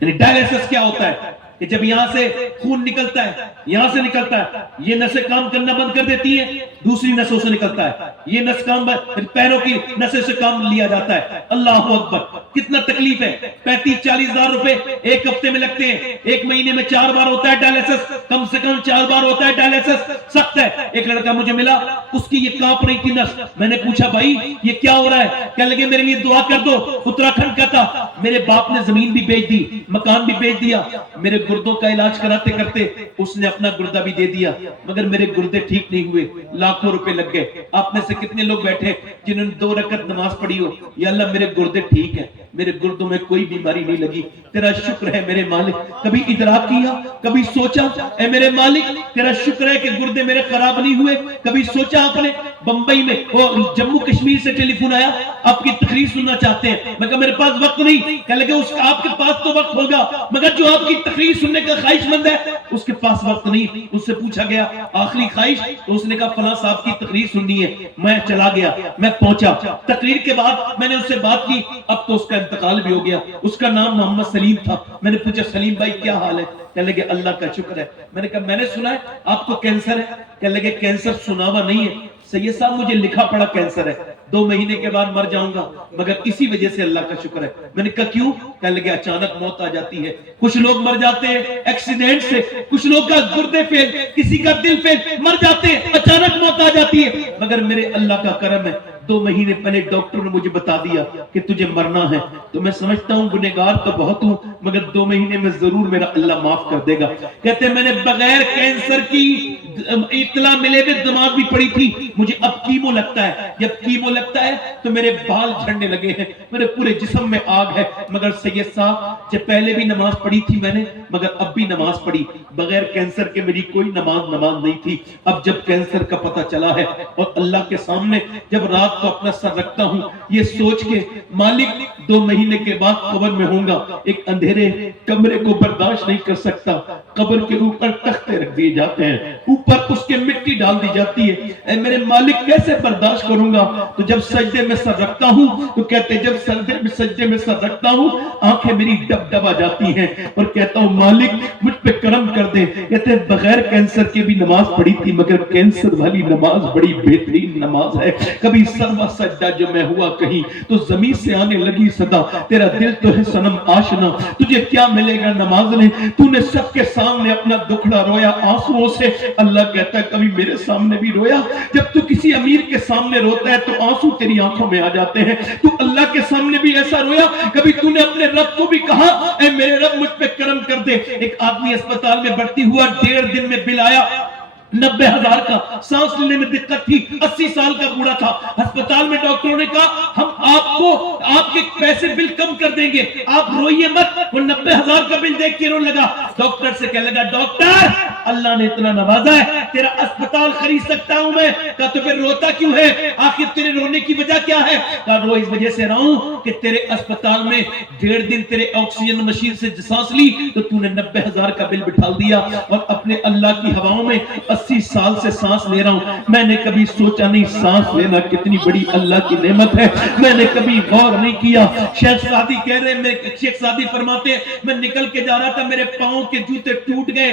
یعنی ڈائلیسس کیا ہوتا ہے؟ کہ جب یہاں سے خون نکلتا ہے، یہاں سے نکلتا ہے، یہ نسیں کام کرنا بند کر دیتی ہیں، دوسری نسوں سے نکلتا ہے، یہ نس کام پیروں کی نسیں سے کام لیا جاتا ہے۔ اللہ اکبر، کتنا تکلیف ہے۔ 35-40 ہزار روپے ایک ہفتے میں لگتے ہیں، ایک مہینے میں 4 بار ہوتا ہے ڈائلیسس، کم سے کم 4 بار ہوتا ہے ڈائلیسس، سخت ہے۔ ایک لڑکا مجھے ملا، اس کی یہ کانپ رہی تھی نس، میں نے پوچھا بھائی یہ کیا ہو رہا ہے؟ کہنے لگے میرے لیے دعا کر دو، اتراکھنڈ کا تھا، میرے باپ نے زمین بھی بیچ دی، مکان بھی بیچ دیا، میرے گردوں کا علاج کراتے کرتے اس نے اپنا گردہ بھی دے دیا، مگر میرے گردے ٹھیک نہیں ہوئے، لاکھوں روپے لگ گئے۔ آپ میں سے کتنے لوگ بیٹھے جنہوں نے 2 رکعت نماز پڑھی ہو، یا اللہ میرے گردے ٹھیک ہیں، میرے گردوں میں کوئی بیماری نہیں لگی، تیرا شکر ہے میرے مالک۔ کبھی ادراک کیا، کبھی سوچا اے میرے مالک تیرا شکر ہے کہ گردے میرے خراب نہیں ہوئے؟ کبھی سوچا آپ نے؟ بمبئی میں جموں کشمیر سے ٹیلی فون آیا، آپ کی تقریر سننا چاہتے ہیں، میں کہا میرے پاس وقت نہیں۔ کہنے لگے آپ کے پاس تو وقت ہوگا مگر جو آپ کی تقریر سننے کا خواہش مند ہے اس کے پاس وقت نہیں۔ اس سے پوچھا گیا آخری خواہش، تو اس نے کہا فلاں صاحب کی تقریر سننی ہے۔ میں چلا گیا، میں پہنچا، تقریر کے بعد میں نے اس سے بات کی، اب تو اس کا انتقال بھی ہو گیا، اس کا نام محمد سلیم تھا۔ میں نے پوچھا سلیم بھائی کیا حال ہے؟ کہنے لگے اللہ کا شکر ہے۔ میں نے کہا میں نے سنا ہے آپ کو کینسر ہے؟ کہنے لگے کینسر سنا ہوا نہیں ہے سید صاحب، مجھے لکھا پڑا کینسر ہے، 2 مہینے کے بعد مر جاؤں گا، مگر اسی وجہ سے اللہ کا شکر ہے۔ میں نے کہا کیوں؟ کہنے لگے اچانک موت آ جاتی ہے، کچھ لوگ مر جاتے ہیں ایکسیڈنٹ سے، کچھ لوگ کا گردے فیل، کسی کا دل فیل، مر جاتے ہیں، اچانک موت آ جاتی ہے، مگر میرے اللہ کا کرم ہے 2 مہینے پہلے ڈاکٹر نے مجھے بتا دیا کہ تجھے مرنا ہے۔ تو میں سمجھتا ہوں گنہگار تو بہت ہوں مگر 2 مہینے میں ضرور میرا اللہ معاف کر دے گا۔ کہتے ہیں میں نے بغیر کینسر کی اطلاع ملے ہوئے نماز بھی پڑھی تھی، مجھے اب کیمو لگتا ہے، جب کیمو لگتا ہے تو میرے بال جھڑنے لگے ہیں، میرے پورے جسم میں آگ ہے، مگر سید صاحب جب پہلے بھی نماز پڑھی تھی میں نے، مگر اب بھی نماز پڑھی، بغیر کینسر کے میری کوئی نماز نہیں تھی، اب جب کینسر کینسر کا پتہ چلا ہے، اور اللہ کے سامنے جب رات کو اپنا سر رکھتا ہوں یہ سوچ کے مالک 2 مہینے کے بعد قبر میں ہوں گا، ایک اندھیرے کمرے کو برداشت نہیں کر سکتا، قبر کے اوپر تختے رکھ دیے جاتے ہیں، اوپر اس کے مٹی ڈال دی جاتی ہے، اے میرے مالک کیسے برداشت کروں گا؟ تو جب سجدے میں سر رکھتا ہوں تو کہتے ہیں جب سجدے میں سر رکھتا ہوں آنکھیں میری ڈب ڈبا جاتی ہیں اور کہتا ہوں مالک مجھ پہ کرم کر دے۔ کہتے ہیں بغیر کینسر کے بھی نماز پڑھی تھی مگر کینسر والی نماز بڑی بہترین نماز ہے۔ کبھی سروا سجدہ جو میں ہوا کہیں تو زمین سے آنے لگی صدا، تیرا دل تو ہے صنم آشنا، تجھے کیا ملے گا نماز نے، تو نے سب کے سامنے اپنا دکھڑا رویا آنسوؤں سے۔ اللہ کہتا ہے کبھی میرے سامنے بھی رویا؟ جب تو کسی امیر کے سامنے روتا ہے تو آنسو تیری آنکھوں میں آ جاتے ہیں، تو اللہ کے سامنے بھی ایسا رویا؟ کبھی تو نے اپنے رب کو بھی کہا اے میرے رب مجھ پہ کرم کر دے؟ ایک آدمی اسپتال میں بھرتی ہوا، 1.5 دن میں بل آیا 90,000 کا، سانس لینے میں دقت تھی، 80 سال کا بوڑھا تھا، ہسپتال میں ڈاکٹروں نے کہا ہم آپ کو آپ کے پیسے بل کم کر دیں گے، آپ روئیے مت۔ وہ 90,000 کا بل دیکھ کے رو لگا، ڈاکٹر سے کہنے لگا ڈاکٹر اللہ نے اتنا نوازا ہے تیرا اسپتال خرید سکتا ہوں میں۔ کہا تو پھر روتا کیوں ہے؟ آخر تیرے رونے کی وجہ کیا ہے؟ کہا رو اس وجہ سے رہا ہوں کہ تیرے اسپتال میں 1.5 دن تیرے آکسیجن مشین سے سانس لی تو تو نے 90,000 کا بل بٹھا دیا، اور اپنے اللہ کی ہواؤں میں 80 سال سے سانس لے رہا ہوں۔ میں نے کبھی سوچا نہیں سانس لینا کتنی بڑی اللہ کی نعمت ہے، میں نے کبھی غور نہیں کیا۔ شیخ سعدی کہہ رہے ہیں، شیخ سعدی فرماتے ہیں میں نکل کے جا رہا تھا، میرے پاؤں کے جوتے ٹوٹ گئے،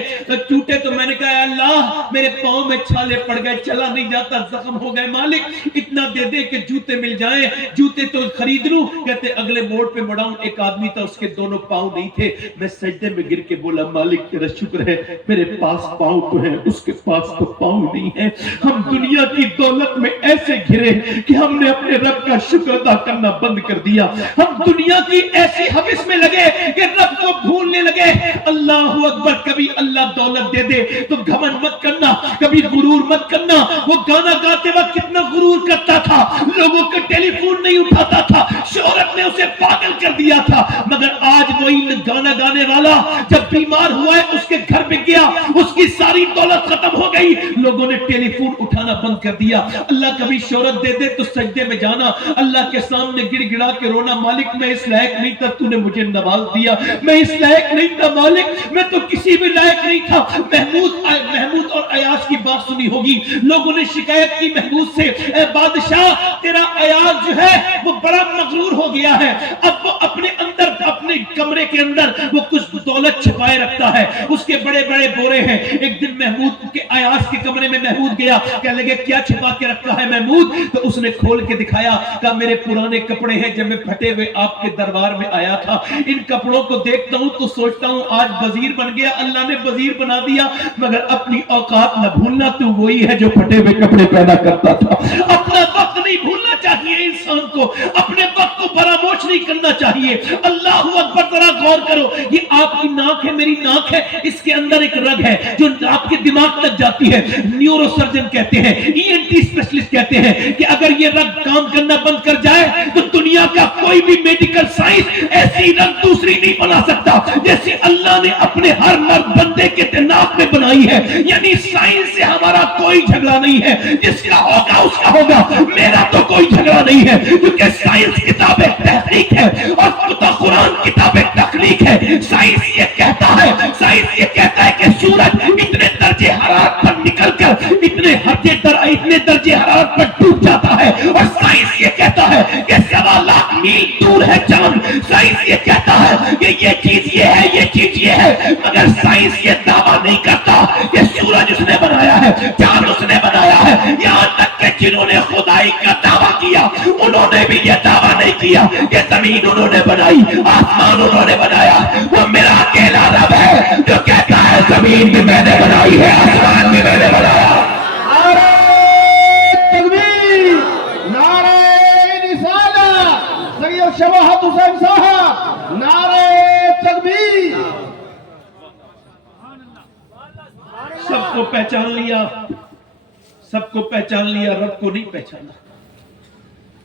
ٹوٹے تو میں نے کہا اللہ میرے پاؤں میں چھالے پڑ گئے، چلا نہیں جاتا، زخم ہو گئے، مالک اتنا دے دے کہ جوتے مل جائیں، جوتے تو خرید لوں۔ کہتے اگلے موڑ پہ مڑاؤں، ایک آدمی تھا اس کے دونوں پاؤں نہیں تھے، میں سجدے میں گر کے بولا مالک تیرا شکر ہے میرے پاس پاؤں تو ہیں، اس کے پاس تو پاؤں نہیں ہے۔ ہم دنیا کی دولت میں ایسے گھرے کہ ہم نے اپنے رب کا شکر ادا کرنا بند کر دیا، ہم دنیا کی ایسی حوث میں لگے کہ رب کو بھولنے لگے۔ اللہ اکبر، کبھی اللہ دولت دے دے تو گھمنڈ مت کرنا، کبھی غرور مت کرنا۔ وہ گانا گاتے وقت کتنا غرور کرتا تھا، لوگوں کے ٹیلی فون نہیں اٹھاتا تھا، شہرت نے اسے پاگل کر دیا تھا، مگر آج وہی گانا گانے والا جب بیمار ہوا ہے اس کے گھر پہ گیا، اس کی ساری دولت ختم ہو گئی، لوگوں نے ٹیلی فون اٹھانا بند کر دیا۔ اللہ کبھی شہرت دے دے تو سجدے میں جانا، اللہ کے سامنے گڑ گڑا کے رونا، مالک میں اس لائق نہیں تھا تو نے مجھے نواز دیا، میں اس لائق نہیں تھا مالک، میں تو کسی بھی لائق نہیں تھا۔ محمود اور ایاز کی بات سنی ہوگی، لوگوں نے شکایت کی محمود سے اے بادشاہ تیرا ایاز جو ہے وہ بڑا مغرور ہو گیا ہے، اب وہ اپنے اندر اپنے کمرے کے اندر وہ کچھ دولت چھپائے رکھتا ہے، اس کے بڑے بڑے بورے ہیں۔ ایک دن محمود کے ایاز کے کمرے میں محمود گیا، کہنے لگے کیا چھپا کے رکھا ہے محمود؟ تو اس نے کھول کے دکھایا، کہا میرے پرانے کپڑے ہیں جب میں پھٹے ہوئے آپ کے دربار میں آیا تھا، ان کپڑوں کو دیکھتا ہوں تو سوچتا ہوں آج وزیر بن گیا، اللہ نے وزیر بنا دیا، مگر اپنی اوقات نہ بھولنا، تو وہی ہے جو پھٹے ہوئے کپڑے پہنا کرتا تھا۔ اپنا وقت نہیں بھولنا چاہیے انسان کو، اپنے وقت کو فراموش نہیں کرنا چاہیے۔ اللہ اکبر، ذرا غور کرو، یہ آپ کی ناک ہے، میری ناک ہے، اس کے اندر ایک رگ ہے جو آپ کے دماغ تک جاتی ہے۔ نیورو سرجن کہتے ہیں، ENT اسپیشلسٹ کہتے ہیں کہ اگر یہ رگ کام کرنا بند کر جائے تو دنیا کا کوئی بھی میڈیکل سائنس ایسی رگ دوسری نہیں بنا سکتا جیسے اللہ نے اپنے ہر مرد بندے کے دماغ میں بنائی ہے۔ یعنی سائنس سے ہمارا کوئی جھگڑا نہیں ہے، جس کا ہوگا اس کا ہوگا، میرا تو کوئی جھگڑا نہیں ہے، کیونکہ سائنس کتاب تحقیق ہے اور قرآن کتاب تخلیق ہے۔ سائنس یہ کہتا ہے کہ سورج اتنے درجے حرارت پر نکل کر اتنے درجے حرارت پر ڈوب جاتا ہے، اور سائنس یہ کہتا ہے کہ 1.25 لاکھ میل دور ہے چاند۔ سائنس یہ کہتا ہے کہ یہ چیز یہ ہے، یہ چیز یہ ہے، مگر سائنس یہ دعویٰ نہیں کرتا کہ سورج اس نے بنایا ہے، چاند اس نے بنایا ہے۔ یہاں تک کہ جنہوں نے خدائی کا دعویٰ کیا انہوں نے بھی یہ دعویٰ نہیں کیا کہ زمین انہوں نے بنائی، آسمان انہوں نے بنایا۔ وہ میرا اکیلا رب ہے جو کہتا ہے زمین بھی میں نے بنائی ہے، آسمان بھی میں نے بنایا۔ نعرہ تکبیر، نعرہ رسالت، سید شواہد حسین صاحب، نعرہ تکبیر۔ سب کو پہچان لیا، سب کو پہچان لیا، رب کو نہیں پہچانا۔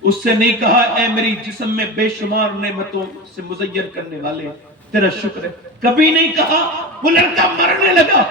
اس سے نہیں کہا اے میری جسم میں بے شمار نعمتوں سے مزین کرنے والے تیرا شکر ہے، کبھی نہیں کہا۔ وہ لڑکا مرنے لگا،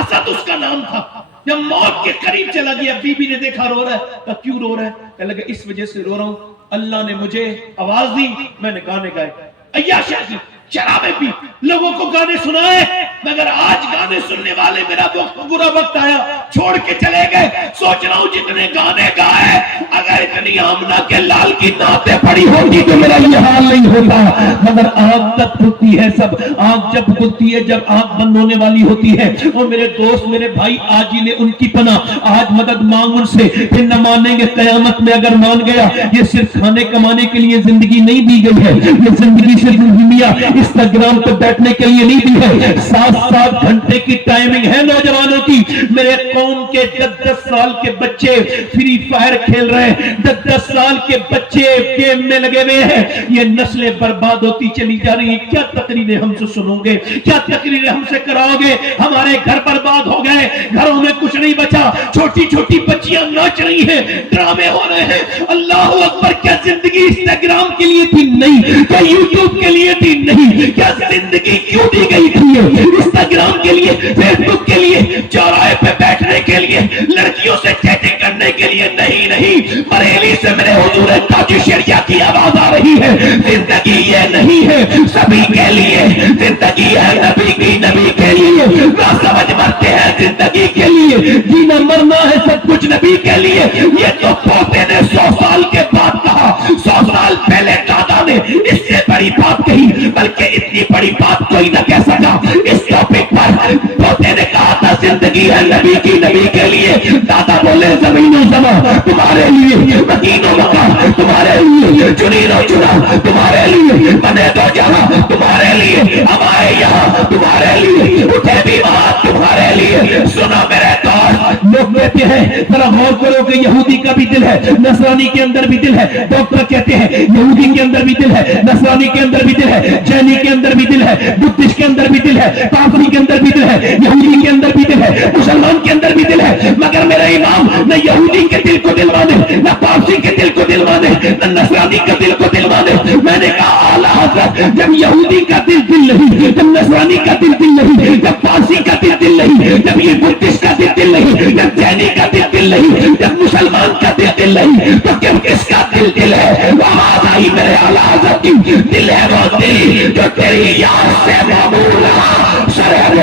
اسد اس کا نام تھا، جب موت کے قریب چلا گیا بیوی نے دیکھا رو رہا ہے، کہا کیوں رو رہا ہے؟ کہنے لگا اس وجہ سے رو رہا ہوں، اللہ نے مجھے آواز دی، میں نے گانے گائے، عیاشیاں کی، شرابیں پی، لوگوں کو گانے سنائے، مگر آج گانے سننے والے میرا برا وقت آیا چھوڑ کے چلے گئے۔ سوچ رہا ہوں جتنے گانے گائے اگر اتنی آمنہ کے لال کی نعتیں پڑی ہوگی تو میرا یہ حال نہیں ہوتا، مگر آنکھ تب کھلتی ہے سب، آنکھ جب کھلتی ہے، جب آنکھ بند ہونے والی ہوتی ہے۔ وہ میرے دوست میرے بھائی آج ہی لے ان کی پناہ، آج مدد مانگ ان سے، پھر نہ مانیں گے قیامت میں اگر مان گیا۔ یہ صرف کھانے کمانے کے لیے زندگی نہیں دی گئی ہے، یہ زندگی صرف دنیا انسٹاگرام پہ بیٹھنے کے لیے نہیں دی ہے۔ 7 گھنٹے کی ٹائمنگ ہے نوجوانوں کی۔ میرے قوم کے 10 سال کے بچے فری فائر کھیل رہے ہیں، 10 سال کے بچے گیم میں لگے ہوئے ہیں، یہ نسلیں برباد ہوتی چلی جا رہی ہیں۔ کیا تقریریں ہم سے سنو گے، کیا تقریریں ہم سے کراؤ گے؟ ہمارے گھر برباد ہو گئے، گھروں میں کچھ نہیں بچا، چھوٹی چھوٹی بچیاں ناچ رہی ہیں، ڈرامے ہو رہے ہیں۔ اللہ اکبر! کیا زندگی انسٹاگرام کے لیے تھی؟ نہیں۔ کیا یوٹیوب کے لیے تھی؟ نہیں۔ کیا زندگی کیوں دی گئی تھی؟ انسٹاگرام کے لیے، فیس بک کے لیے، چوراہے پہ بیٹھنے کے لیے، لڑکیوں سے چیٹنگ کرنے کے لیے نہیں۔ بریلی سے میرے حضور تاج شریعہ کی آواز آ رہی ہے، زندگی یہ نہیں ہے سبھی کے لیے، زندگی ہے نبی کی، نبی کے لیے، نہ سمجھ مرتے ہیں زندگی کے لیے، جینا مرنا ہے سب کچھ نبی کے لیے۔ یہ تو پوتے نے 100 سال کے بعد کہا، 100 سال پہلے دادا نے اس سے بڑی بات کہی، بلکہ اتنی بڑی بات کوئی نہ کہہ سکا۔ اس ٹاپک پر پوتے نے کہا تھا زندگی ہے نبی کی، نبی کے لیے۔ دادا بولے زمین و زمان تمہارے لیے، مدین و مکہ تمہارے لیے، چنین و چنا تمہارے لیے، بنے تو جہاں تمہارے لیے، ہم آئے یہاں تمہارے لیے، اٹھے بھی وہاں تمہارے لیے۔ سنا میرے دوست، لوگ کہتے ہیں ذرا غور کرو کہ یہودی کا بھی دل ہے، نصرانی کے اندر بھی دل ہے۔ ڈاکٹر کہتے ہیں یہودی کے اندر بھی دل ہے، نصرانی کے اندر بھی دل ہے، جینی کے اندر بھی دل ہے، بدھسٹ کے اندر بھی دل ہے، پارسی کے اندر بھی دل ہے، یہودی کے اندر بھی دل ہے، مسلمان کے اندر بھی دل ہے، مگر میرا امام نہ یہودی کے دل کو دل مانے، نہ پارسی کے دل کو دل مانے، نہ نصرانی کا دل کو دل مانے۔ میں نے کہا اعلیٰ حضرت، جب یہودی کا دل نہیں، جب نصرانی کا دل نہیں، جب پارسی کا دل نہیں، جب یہ بدھسٹ کا دل نہیں، جب جینی کا دل نہیں، جب مسلمان کا دل نہیں، تو کس کا دل ہے؟ آواز آئی میرے اعلیٰ حضرت کی، دل ہے وہ دل جو تیری یاد سے معمول ہے، سر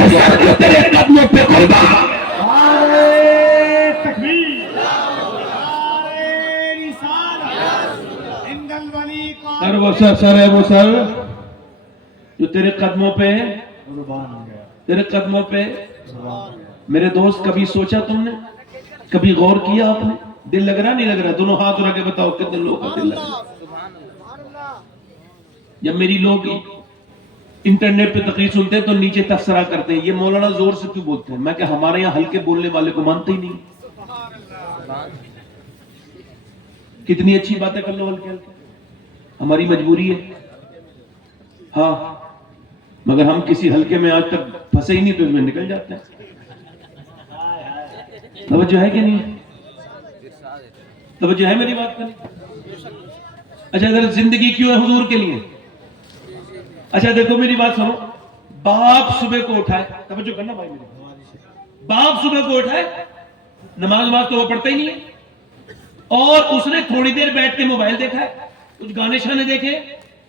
جو تیرے قدموں پہ قربان۔ سر ہے وہ سر جو تیرے قدموں پہ، تیرے قدموں پہ۔ میرے دوست کبھی سوچا تم نے، کبھی غور کیا آپ نے؟ دل لگ رہا نہیں لگ رہا؟ دونوں ہاتھ اٹھا کے بتاؤ کتنے لوگوں کا دل لگ رہا؟ جب میری لوگ انٹرنیٹ پہ تقریر سنتے ہیں تو نیچے تبصرہ کرتے ہیں یہ مولانا زور سے کیوں بولتے ہیں؟ میں کہ ہمارے یہاں ہلکے بولنے والے کو مانتے ہی نہیں۔ کتنی اچھی باتیں کر لو ہلکے ہلکے، ہماری مجبوری ہے۔ ہاں مگر ہم کسی ہلکے میں آج تک پھنسے ہی نہیں تو اس میں نکل جاتے ہیں۔ توجہ ہے کہ نہیں؟ توجہ ہے میری بات کا؟ اچھا اگر زندگی کیوں ہے حضور کے لیے؟ اچھا دیکھو میری بات سنو، باپ صبح کو اٹھائے، توجہ کرنا بھائی میری، باپ صبح کو اٹھائے، نماز تو وہ پڑھتا ہی نہیں ہے، اور اس نے تھوڑی دیر بیٹھ کے موبائل دیکھا ہے، کچھ گانے شانے دیکھے،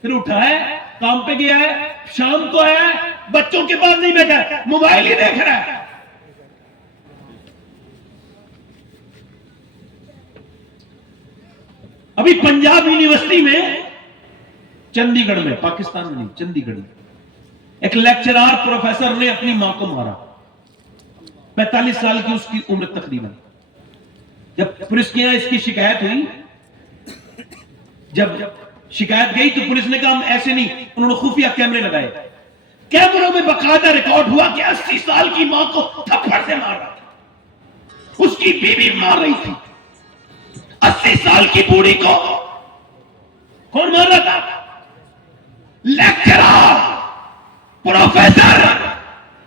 پھر اٹھا ہے، کام پہ گیا ہے، شام کو آیا ہے، بچوں کے پاس نہیں بیٹھا ہے، موبائل ہی دیکھ رہا ہے۔ ابھی پنجاب یونیورسٹی میں، چندی گڑھ میں، پاکستان میں نہیں، چندی گڑھ میں ایک لیکچرار پروفیسر نے اپنی ماں کو مارا، 45 سال کی اس کی عمر تقریباً۔ جب پولیس کے یہاں اس کی شکایت ہوئی، جب شکایت گئی تو پولیس نے کہا ہم ایسے نہیں، انہوں نے خفیہ کیمرے لگائے، کیمروں میں باقاعدہ ریکارڈ ہوا کہ 80 سال کی ماں کو تھپڑ سے مار رہا تھا، اس کی بیوی مار رہی تھی، 80 سال کی بوڑھی کو کون مار رہا تھا؟ Lecturer, professor.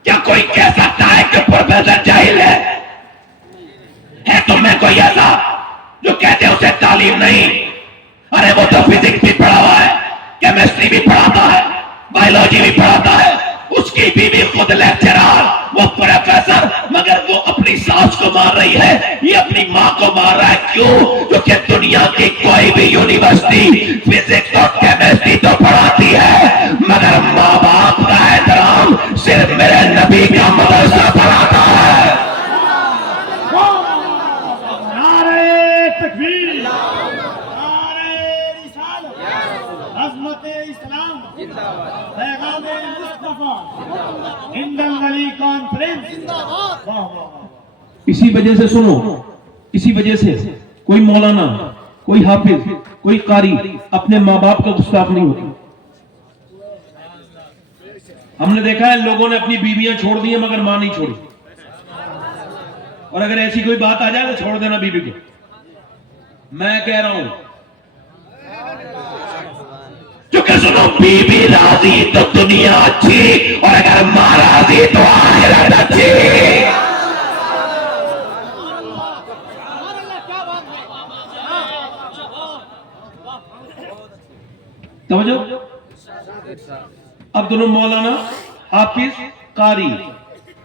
کیا کوئی کہہ سکتا ہے کہ پروفیسر جاہل ہے تو میں کوئی ایسا جو کہتے ہیں اسے تعلیم نہیں؟ ارے وہ تو فزکس بھی پڑھا ہوا ہے، کیمسٹری بھی پڑھاتا ہے، بایولوجی بھی پڑھاتا ہے، اس کی کی بیوی خود لیکچرر، وہ پروفیسر، مگر وہ اپنی ساس کو مار رہی ہے، یہ اپنی ماں کو مار رہا ہے. کیوں؟ کیونکہ دنیا کی کوئی بھی یونیورسٹی فزکس اور کیمسٹری تو پڑھاتی ہے، مگر ماں باپ کا احترام صرف میرے نبی کا مدرسہ پڑھاتا ہے. نعرہ تکبیر، نعرہ رسالت، عظمت اسلام، پیغام مصطفیٰ، ہند الولی کانفرنس. اسی وجہ سے سنو، اسی وجہ سے کوئی مولانا، کوئی حافظ، کوئی قاری اپنے ماں باپ کا گستاخ نہیں ہوتا. ہم نے دیکھا ہے لوگوں نے اپنی بیویاں چھوڑ دی ہیں مگر ماں نہیں چھوڑی. اور اگر ایسی کوئی بات آ جائے تو چھوڑ دینا بیوی کو. میں کہہ رہا ہوں کیونکہ سنو، بیوی راضی تو دنیا اچھی، اور اگر ماں راضی تو آخرت اچھی. توجہ. اب دونوں مولانا، حافظ، قاری.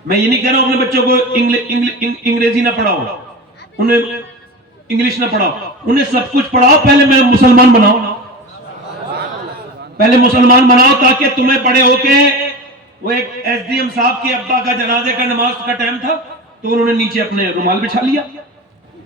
میں یہ نہیں کہہ رہا ہوں اپنے بچوں کو انگریزی نہ پڑھاؤ، انہیں انگلش نہ پڑھاؤ، انہیں سب کچھ پڑھاؤ. پہلے میں مسلمان بناؤ، پہلے مسلمان بناؤ تاکہ تمہیں بڑے ہو کے. وہ ایک ایس ڈی ایم صاحب کے ابا کا جنازے کا نماز کا ٹائم تھا تو انہوں نے نیچے اپنے رومال بچھا لیا.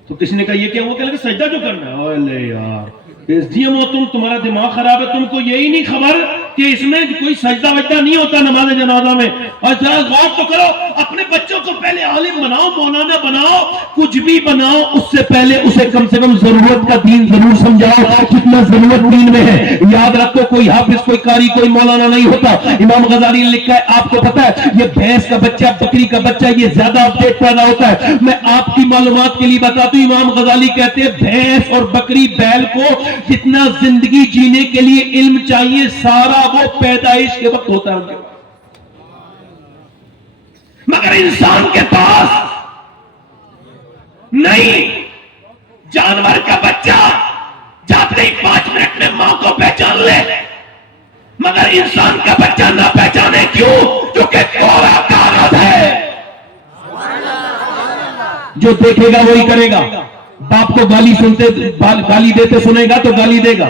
تو کسی نے کہا یہ کیا؟ وہ کہنے لگے سجدہ جو کرنا ہے. اولے یار، ایس ڈی ایم ہو تم، تمہارا دماغ خراب ہے، تم کو یہی نہیں خبر کہ اس میں کوئی سجدہ وجدہ نہیں ہوتا نماز جنازہ میں. اور ذرا غور تو کرو، اپنے بچوں کو پہلے عالم بناؤ، مولانا بناؤ، کچھ بھی بناؤ، اس سے پہلے اسے کم سے کم ضرورت کا دین ضرور سمجھاؤ، کتنا ضرورت دین میں ہے. یاد رکھو، کوئی حافظ، کوئی قاری، کوئی مولانا نہیں ہوتا. امام غزالی نے لکھا ہے، آپ کو پتا ہے یہ بھینس کا بچہ، بکری کا بچہ، یہ زیادہ اپڈیٹ پیدا ہوتا ہے. میں آپ کی معلومات کے لیے بتاتا ہوں، امام غزالی کہتے ہیں بھینس اور بکری، بیل کو جتنا زندگی جینے کے لیے علم چاہیے سارا وہ پیدائش کے وقت ہوتا ہے ان کے پاس. مگر انسان کے پاس نہیں. جانور کا بچہ جاتے ہی 5 منٹ میں ماں کو پہچان لے، مگر انسان کا بچہ نہ پہچانے. کیوں؟ کیونکہ کوڑا کاغذ ہے، جو دیکھے گا وہی کرے گا. باپ کو گالی دیتے سنے گا تو گالی دے گا،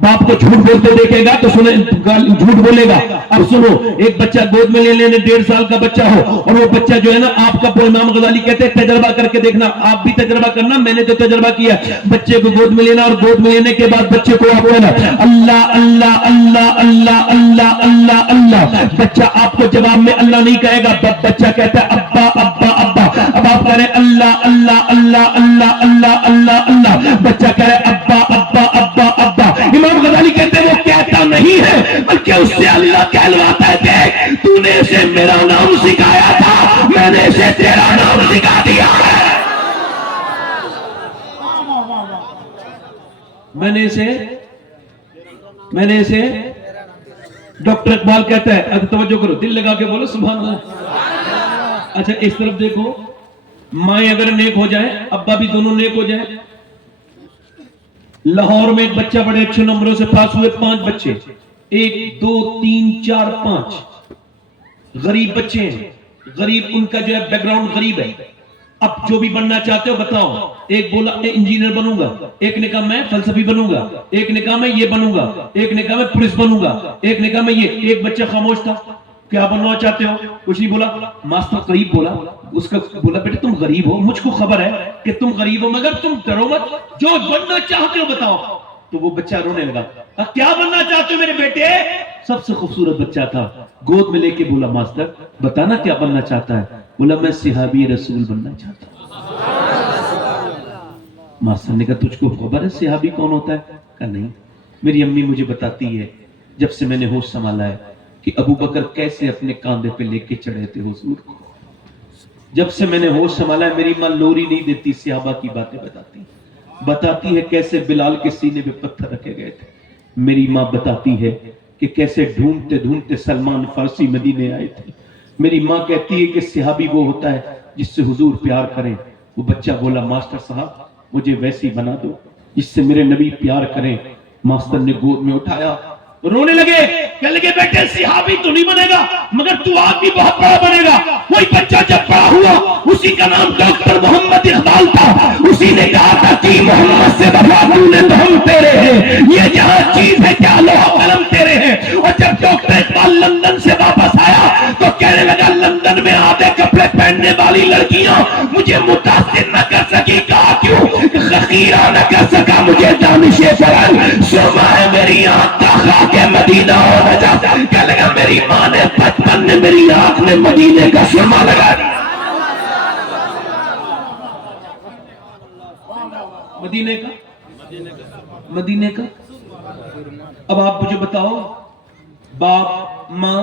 باپ کو جھوٹ بولتے دیکھے گا تو جھوٹ بولے گا. اب سنو، ایک بچہ گود میں لے لینے 1.5 سال کا بچہ ہو، اور وہ بچہ جو ہے نا آپ کا، امام غزالی کہتے ہیں تجربہ کر کے دیکھنا. آپ بھی تجربہ کرنا، میں نے تو تجربہ کیا. بچے کو گود میں لینا اور گود میں لینے کے بعد بچے کو آپ کہنا اللہ اللہ اللہ اللہ اللہ اللہ اللہ. بچہ آپ کو جواب میں اللہ نہیں کہے گا، بچہ کہتا ہے ابا ابا ابا. اب آپ کہہ رہے اللہ اللہ اللہ اللہ اللہ اللہ اللہ. بچہ کہہ رہے ابا ابا ابا ابا. امام غزالی کہتے ہیں وہ کہتا نہیں ہے بلکہ اس سے اللہ کہلواتا ہے، دیکھ تو نے اسے میرا نام سکھایا تھا، میں نے اسے تیرا نام سکھا دیا ہے. میں نے اسے ڈاکٹر اقبال کہتا ہے. توجہ کرو، دل لگا کے بولو سبحان اللہ. اچھا اس طرف دیکھو، مائیں اگر نیک ہو جائیں، ابا بھی دونوں نیک ہو جائیں. لاہور میں ایک بچہ بڑے اچھے نمبروں سے پاس ہوئے، 5 بچے، 1 2 3 4 5 غریب بچے ہیں. غریب ان کا جو ہے بیک گراؤنڈ غریب ہے. اب جو بھی بننا چاہتے ہو بتاؤ. ایک بولا انجینئر بنوں گا، ایک نے کہا میں فلسفی بنوں گا، ایک نے کہا میں یہ بنوں گا، ایک نے کہا میں پولیس بنوں گا، ایک نے کہا میں یہ. ایک بچہ خاموش تھا. کیا بننا چاہتے ہو؟ کچھ نہیں بولا. ماسٹر قریب بولا، اس کا بولا بیٹے تم غریب ہو، مجھ کو خبر ہے کہ تم غریب ہو، مگر تم ڈرو مت، جو بننا چاہتے ہو بتاؤ. تو وہ بچہ رونے لگا. کیا بننا چاہتے ہو میرے بیٹے؟ سب سے خوبصورت بچہ تھا. گود میں لے کے بولا ماسٹر بتانا کیا بننا چاہتا ہے؟ بولا میں صحابی رسول بننا چاہتا ہوں. ماسٹر نے کہا تجھ کو خبر ہے صحابی کون ہوتا ہے؟ کہا نہیں، میری امی مجھے بتاتی ہے جب سے میں نے ہوش سنبھالا ہے کہ ابو بکر کیسے اپنے کاندھے پہ لے کے چڑھے تھے حضور کو. جب سے میں نے ہوش سنبھالا ہے میری ماں لوری نہیں دیتی، صحابہ کی باتیں بتاتی ہے کیسے بلال کے سینے پہ پتھر رکھے گئے تھے. میری ماں بتاتی ہے کہ کیسے ڈھونڈتے ڈھونڈتے سلمان فارسی مدینے آئے تھے. میری ماں کہتی ہے کہ صحابی وہ ہوتا ہے جس سے حضور پیار کریں. وہ بچہ بولا ماسٹر صاحب مجھے ویسی بنا دو جس سے میرے نبی پیار کریں. ماسٹر نے گود میں اٹھایا رونے لگے، کہنے لگے بیٹے صحابی تو نہیں بنے گا مگر تو آدمی بہت بڑا بنے گا۔ وہی بچہ جب بڑا ہوا، اسی کا نام ڈاکٹر محمد اقبال تھا، اسی نے کہا تھا کہ محمد سے وفا تو نے تو ہم تیرے ہیں، یہ جہاں چیز ہے کیا لوح قلم تیرے ہیں۔ اور جب ڈاکٹر اقبال لندن سے واپس آیا تو کہنے لگا لندن میں آدھے کپڑے پہننے والی لڑکیاں مجھے متاثر نہ کر سکی، کہا کیوں؟ خیرہ نہ کر سکا مجھے دانش فرن، سرما ہے میری آنکھ کا خاک مدینہ ہو نہ جا۔ کہنے لگا میری ماں نے بچپن میں میری آنکھ میں مدینے کا سرما لگا دیا، مدینے کا۔ اب آپ مجھے بتاؤ، باپ ماں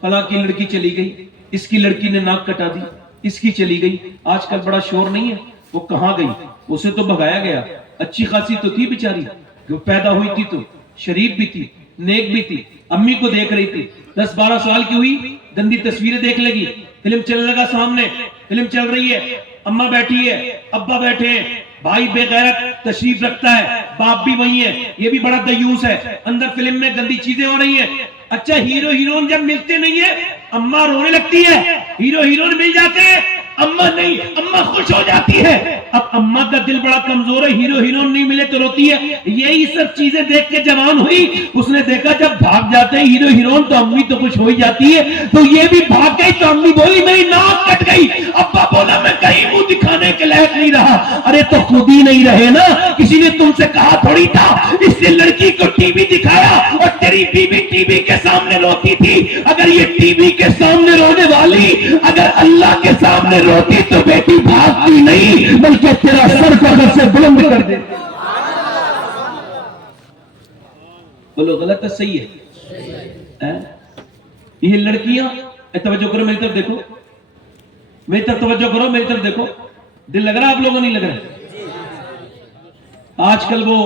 فلاں کی لڑکی چلی گئی، اس کی لڑکی نے ناک کٹا دی، اس کی چلی گئی، آج کل بڑا شور نہیں ہے، وہ کہاں گئی؟ اسے تو بھگایا گیا، اچھی خاصی تو تھی بیچاری، جو پیدا ہوئی تھی تو شریف بھی تھی، نیک بھی تھی، امی کو دیکھ رہی تھی، 10-12 سال کی ہوئی، گندی تصویریں دیکھ لگی، فلم چلنے لگا سامنے، فلم چل رہی ہے، اماں بیٹھی ہے، ابا بیٹھے ہیں، بھائی بے غیرت تشریف رکھتا ہے، باپ بھی وہی ہے، یہ بھی بڑا دیوس ہے، اندر فلم میں گندی چیزیں ہو رہی ہیں۔ اچھا ہیرو ہیروئن جب ملتے نہیں ہیں اماں رونے لگتی ہے، ہیرو ہیروئن مل جاتے ہیں اماں نہیں، اماں خوش ہو جاتی ہے۔ اب اماں کا دل بڑا کمزور ہے، ہیرو ہیروئن نہیں ملے تو روتی ہے۔ یہی سب چیزیں دیکھ کے جوان ہوئی، اس نے دیکھا جب بھاگ جاتے ہیں ہیرو ہیروئن تو امی تو خوش ہو ہی جاتی ہے، تو یہ بھی بھاگ گئی تو امی بولی میری ناک کٹ گئی، ابا بولا میں کہیں منہ دکھانے کے لائق نہیں رہا۔ ارے تو خود ہی نہیں رہے نا، کسی نے تم سے کہا تھوڑی تھا، اس نے لڑکی کو ٹی وی دکھایا اور تیری بیوی ٹی وی کے سامنے روتی تھی۔ اگر یہ ٹی وی کے سامنے رونے والی اگر اللہ کے سامنے روتی تو بیٹی بھاگتی نہیں بلکہ تیرا سر کو گھر سے بلند کر دیتی۔ بولو غلط ہے صحیح ہے؟ یہ لڑکیاں توجہ کرو میری طرف دیکھو، میری طرف توجہ کرو، میری طرف دیکھو، دل لگ رہا ہے آپ لوگوں نہیں لگ رہا؟ آج کل وہ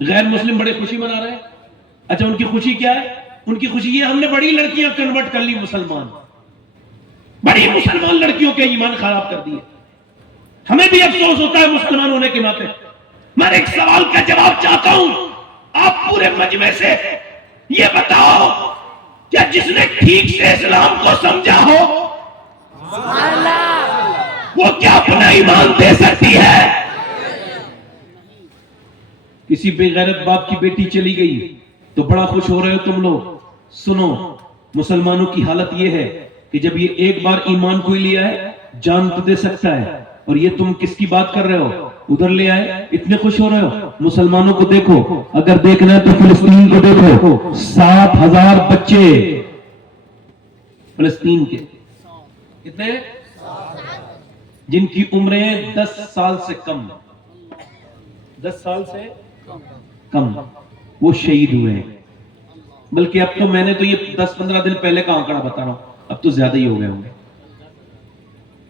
غیر مسلم بڑے خوشی منا رہے ہیں۔ اچھا ان کی خوشی کیا ہے؟ ان کی خوشی یہ ہم نے بڑی لڑکیاں کنورٹ کر لی مسلمان، بڑی مسلمان لڑکیوں کے ایمان خراب کر دیے۔ ہمیں بھی افسوس ہوتا ہے مسلمان ہونے کے ناطے۔ میں ایک سوال کا جواب چاہتا ہوں، آپ پورے مجمع سے یہ بتاؤ کیا جس نے ٹھیک سے اسلام کو سمجھا ہو وہ کیا اپنا ایمان دے سکتی ہے؟ کسی بے غیرت باپ کی بیٹی چلی گئی تو بڑا خوش ہو رہے ہو تم لوگ۔ سنو، مسلمانوں کی حالت یہ ہے کہ جب یہ ایک بار ایمان کو ہی لیا ہے جان تو دے سکتا ہے، اور یہ تم کس کی بات کر رہے ہو؟ ادھر لے آئے اتنے خوش ہو رہے ہو۔ مسلمانوں کو دیکھو، اگر دیکھنا ہے تو فلسطین کو دیکھو، 7,000 بچے فلسطین کے، کتنے؟ جن کی عمریں 10 سال سے کم، 10 سال سے کم، وہ شہید ہوئے ہیں۔ بلکہ اب تو میں نے تو یہ 10-15 دن پہلے کا آنکڑا بتا رہا ہوں، اب تو زیادہ ہی ہو گئے ہوں گے،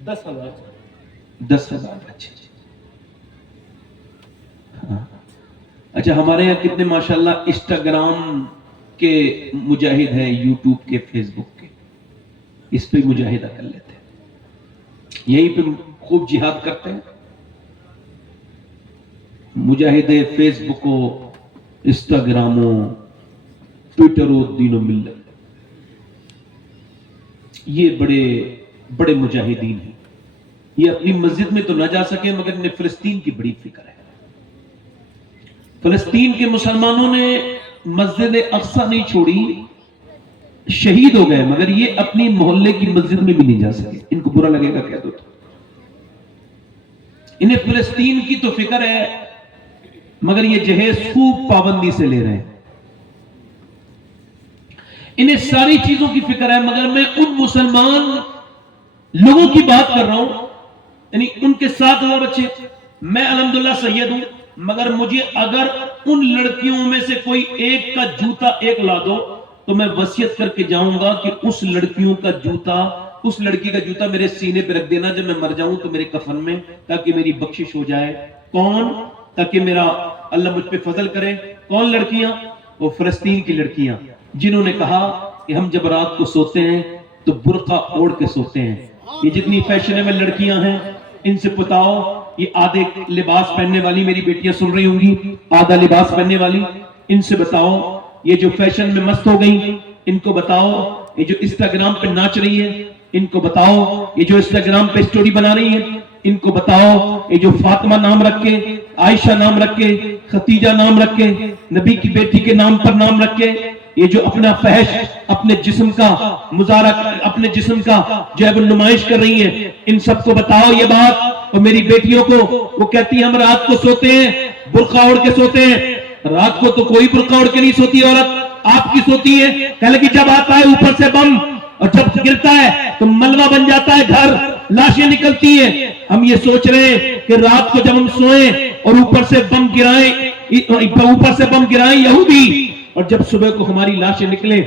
10,000 بچے۔ اچھا ہمارے یہاں کتنے ماشاءاللہ انسٹاگرام کے مجاہد ہیں، یوٹیوب کے، فیس بک کے، اس پہ مجاہدہ کر لیتے ہیں، یہیں پہ خوب جہاد کرتے ہیں۔ مجاہدے فیس بکوں، انسٹاگراموں، ٹویٹروں، دین و ملت، یہ بڑے بڑے مجاہدین ہیں۔ یہ اپنی مسجد میں تو نہ جا سکے مگر انہیں فلسطین کی بڑی فکر ہے۔ فلسطین کے مسلمانوں نے مسجد اقصی نہیں چھوڑی، شہید ہو گئے، مگر یہ اپنی محلے کی مسجد میں بھی نہیں جا سکے۔ ان کو برا لگے گا کہہ دو تو، انہیں فلسطین کی تو فکر ہے مگر یہ جہیز خوب پابندی سے لے رہے ہیں۔ انہیں ساری چیزوں کی فکر ہے، مگر میں ان مسلمان لوگوں کی بات کر رہا ہوں، یعنی ان کے 7,000 بچے، میں الحمدللہ سید ہوں، مگر مجھے اگر ان لڑکیوں میں سے کوئی ایک کا جوتا ایک لا دو تو میں وصیت کر کے جاؤں گا کہ اس لڑکیوں کا جوتا، اس لڑکی کا جوتا میرے سینے پہ رکھ دینا جب میں مر جاؤں تو میرے کفن میں، تاکہ میری بخشش ہو جائے۔ کون؟ تاکہ میرا اللہ مجھ پہ فضل کرے۔ کون لڑکیاں؟ وہ فلسطین کی لڑکیاں جنہوں نے کہا کہ ہم جب رات کو سوتے ہیں تو برقع اوڑھ کے سوتے ہیں۔ یہ جتنی فیشنیبل لڑکیاں ہیں ان سے بتاؤ، یہ آدھے لباس پہننے والی میری بیٹیاں سن رہی ہوں گی، آدھا لباس پہننے والی، ان سے بتاؤ یہ جو فیشن میں مست ہو گئی ان کو بتاؤ، یہ جو انسٹاگرام پہ ناچ رہی ہے ان کو بتاؤ، یہ جو انسٹاگرام پہ سٹوری بنا رہی ہیں ان کو بتاؤ، یہ جو فاطمہ نام رکھ کے، عائشہ نام رکھ کے، خدیجہ نام رکھ کے، نبی کی بیٹی کے نام پر نام رکھ کے یہ جو اپنا فحش، اپنے جسم کا مظاہرہ، اپنے جسم کا جو ہے وہ نمائش کر رہی ہیں، ان سب کو بتاؤ یہ بات۔ اور میری بیٹیوں کو وہ کہتی ہیں ہم رات کو سوتے ہیں برقع اوڑھ کے سوتے ہیں، رات کو تو کوئی برقع اوڑھ کے نہیں سوتی عورت، آپ کی سوتی ہے۔ کہنے لگی جب آتا ہے اوپر سے بم اور جب گرتا ہے تو ملبہ بن جاتا ہے گھر، لاشیں نکلتی ہیں۔ ہم یہ سوچ رہے ہیں کہ رات کو جب ہم سوئیں اور اوپر سے بم گرائیں یہودی، اور جب صبح کو ہماری لاشیں نکلیں،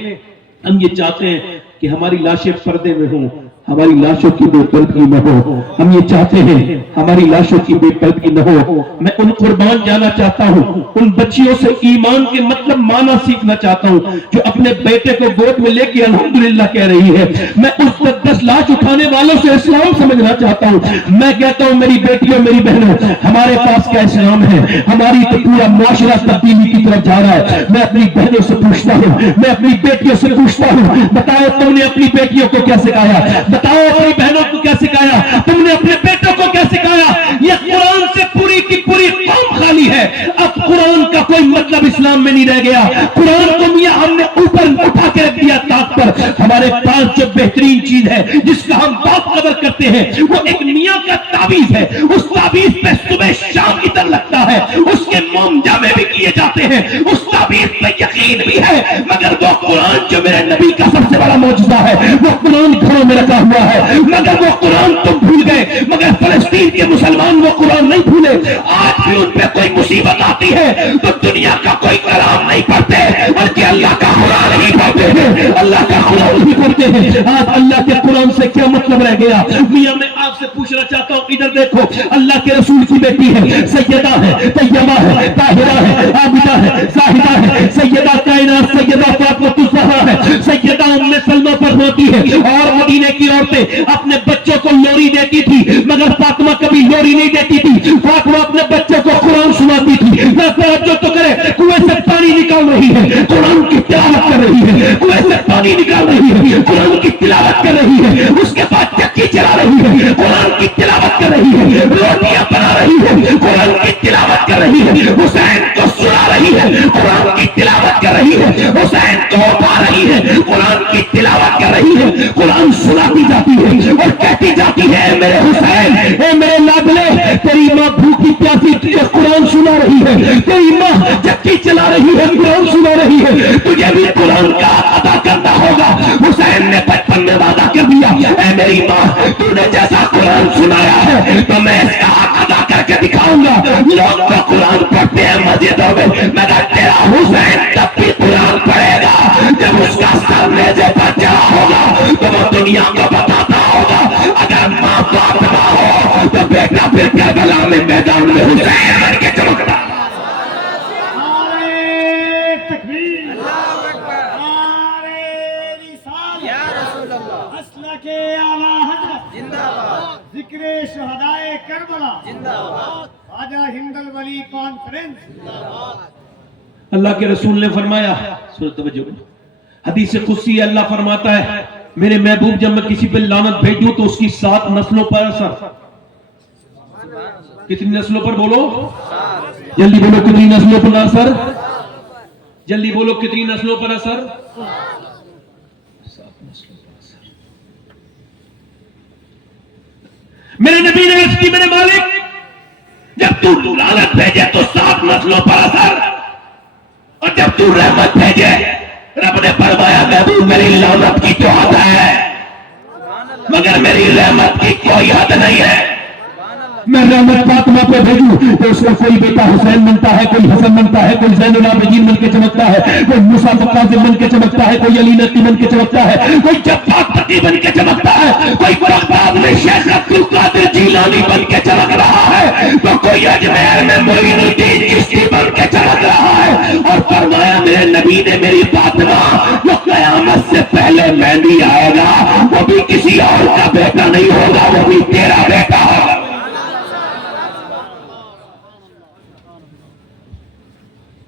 ہم یہ چاہتے ہیں کہ ہماری لاشیں پردے میں ہوں، ہماری لاشوں کی بے پردگی نہ ہو۔ ہم یہ چاہتے ہیں ہماری لاشوں کی بے پردگی نہ ہو۔ میں ان قربان جانا چاہتا ہوں، ان بچیوں سے ایمان کے مطلب معنی سیکھنا چاہتا ہوں جو اپنے بیٹے کو گود میں لے کے الحمدللہ کہہ رہی ہے۔ میں اس 10 لاش اٹھانے والوں سے اسلام سمجھنا چاہتا ہوں۔ میں کہتا ہوں میری بیٹیوں میری بہنوں، ہمارے پاس کیا اسلام ہے؟ ہماری تو پورا معاشرہ تبدیلی کی طرف جا رہا ہے۔ میں اپنی بہنوں سے پوچھتا ہوں، میں اپنی بیٹیوں سے پوچھتا ہوں، بتاؤ تم نے اپنی بیٹیوں کو کیا سکھایا؟ بتاؤ اپنی بہنوں کو کیا سکھایا؟ تم نے اپنے بیٹوں کو کیا سکھایا؟ یہ قرآن سے پوری کی پوری قوم خالی ہے۔ اب قرآن کا کوئی مطلب اسلام میں نہیں رہ گیا۔ قرآن کو میاں ہم نے اوپر اٹھا کے رکھ دیا طاق پر۔ ہمارے پاس جو بہترین چیز ہے جس کا ہم بات قدر کرتے ہیں وہ ایک میاں کا تعویذ ہے۔ اس تعویذ پہ صبح شام ادھر لگتا ہے، اس کے موم جامے بھی کیے جاتے ہیں، اس تعویذ پہ یقین بھی ہے، مگر وہ قرآن جو میرے نبی کا سب سے بڑا معجزہ ہے وہ قرآن گھروں میں رکھا ہوا ہے۔ مگر وہ قرآن تم بھول گئے، مگر فلسطین کے مسلمان وہ قرآن نہیں بھولے۔ آج بھی ان پہ کوئی مصیبت آتی ہے تو دنیا کا کوئی کلام نہیں پڑھتے بلکہ اللہ کا قرآن ہی پڑھتے ہیں، اللہ کا قرآن ہی پڑھتے ہیں۔ آج اللہ کے قرآن سے کیا مطلب رہ گیا؟ میاں میں آپ سے پوچھنا چاہتا ہوں، ادھر دیکھو، اللہ کے رسول کی بیٹی ہے، سیدہ ہے، طیبہ ہے، طاہرہ ہے، عابدہ ہے، زاہدہ ہے، سیدہ کائنات سیدہ فاطمہ الزہرا ہے، سیدہ ام سلمہ پر ہوتی ہے۔ اور مدینے کی عورتیں اپنے بچوں کو لوری دیتی تھی مگر فاطمہ کبھی لوری نہیں دیتی تھی۔ فاطمہ اپنے بچوں کو قرآن سناتی تھی۔ توجہ تو کرے، کنویں سے پانی نکال رہی ہے، قرآن کی تلاوت کر رہی ہے، کنویں سے پانی نکال رہی ہے، قرآن کی تلاوت کر رہی ہے، اس کے بعد چکی چلا رہی ہے، قرآن کی تلاوت کر رہی ہے، روٹیاں بنا رہی ہے، قرآن کی تلاوت کر رہی ہے، حسین کو سنا رہی ہے، قرآن کی تلاوت کر رہی ہے، حسین کو اٹھا رہی ہے، قرآن کی تلاوت کر رہی ہے، قرآن سناتی جاتی ہے اور کہتی جاتی ہے اے میرے حسین، اے میرے لاڈلے، تیری ماں بھوکی پیاسی تجھے قرآن سنا رہی ہے، تیری ماں چکی چلا رہی ہے، قرآن سنا رہی ہے، تجھے بھی قرآن کا ادا کرنا ہوگا۔ حسین نے بچپن میں وعدہ کر دیا، اے میری ماں تو نے جیسا قرآن سنایا ہے تو میں اس کا حق ادا کر کے دکھاؤں گا۔ لوگ تو قرآن پڑھتے ہیں مسجدوں میں مگر تیرا حسین تب بھی قرآن پڑھے گا جب اس کا سر نیزے پر چڑھا ہوگا تو وہ دنیا کو بتاتا ہوگا اگر ماں باپ نہ ہو تو بیٹا پھر کربلا میں میدان میں حسین بن کے چمکتا۔ نعرے تکبیر، نعرے رسالت، اسلحہ اعلیٰ حضرت، ذکر شہدائے کربلا، خواجہ ہند الولی کانفرنس۔ اللہ کے رسول نے فرمایا، توجہ حدیث قدسی اللہ فرماتا ہے میرے محبوب جب میں کسی پہ لعنت بھیجوں تو اس کی 7 نسلوں پر اثر۔ کتنی نسلوں پر بولو؟ جلدی بولو، کتنی نسلوں پر اثر؟ جلدی بولو، کتنی نسلوں پر اثر؟ 7 نسلوں پر اثر۔ میرے نبی نے عرض کی میرے مالک جب تو لعنت بھیجے تو 7 نسلوں پر اثر، اور جب تو رحمت بھیجے رب نے فرمایا محبوب میری لعنت کی تو حد ہے مگر میری رحمت کی کوئی حد نہیں ہے۔ میں رحمت فاطمہ پہ بھیجوں تو اس کا کوئی بیٹا حسین بنتا ہے، کوئی حسن بنتا ہے، کوئی زین العابدین بن کے چمکتا ہے، کوئی موسیٰ قاظم بن کے چمکتا ہے، کوئی علی نقی بن کے چمکتا ہے، کوئی جبار تقی بن کے چمکتا ہے، کوئی بغداد میں شیخ عبد القادر جیلانی بن کے چمک رہا ہے، تو کوئی اجمیر میں معین الدین چشتی بن کے چمک رہا ہے۔ اور فرمایا میرے نبی نے میری فاطمہ جو قیامت سے پہلے مہدی آئے گا وہ بھی کسی اور کا بیٹا نہیں ہوگا، وہ بھی تیرا بیٹا ہوگا۔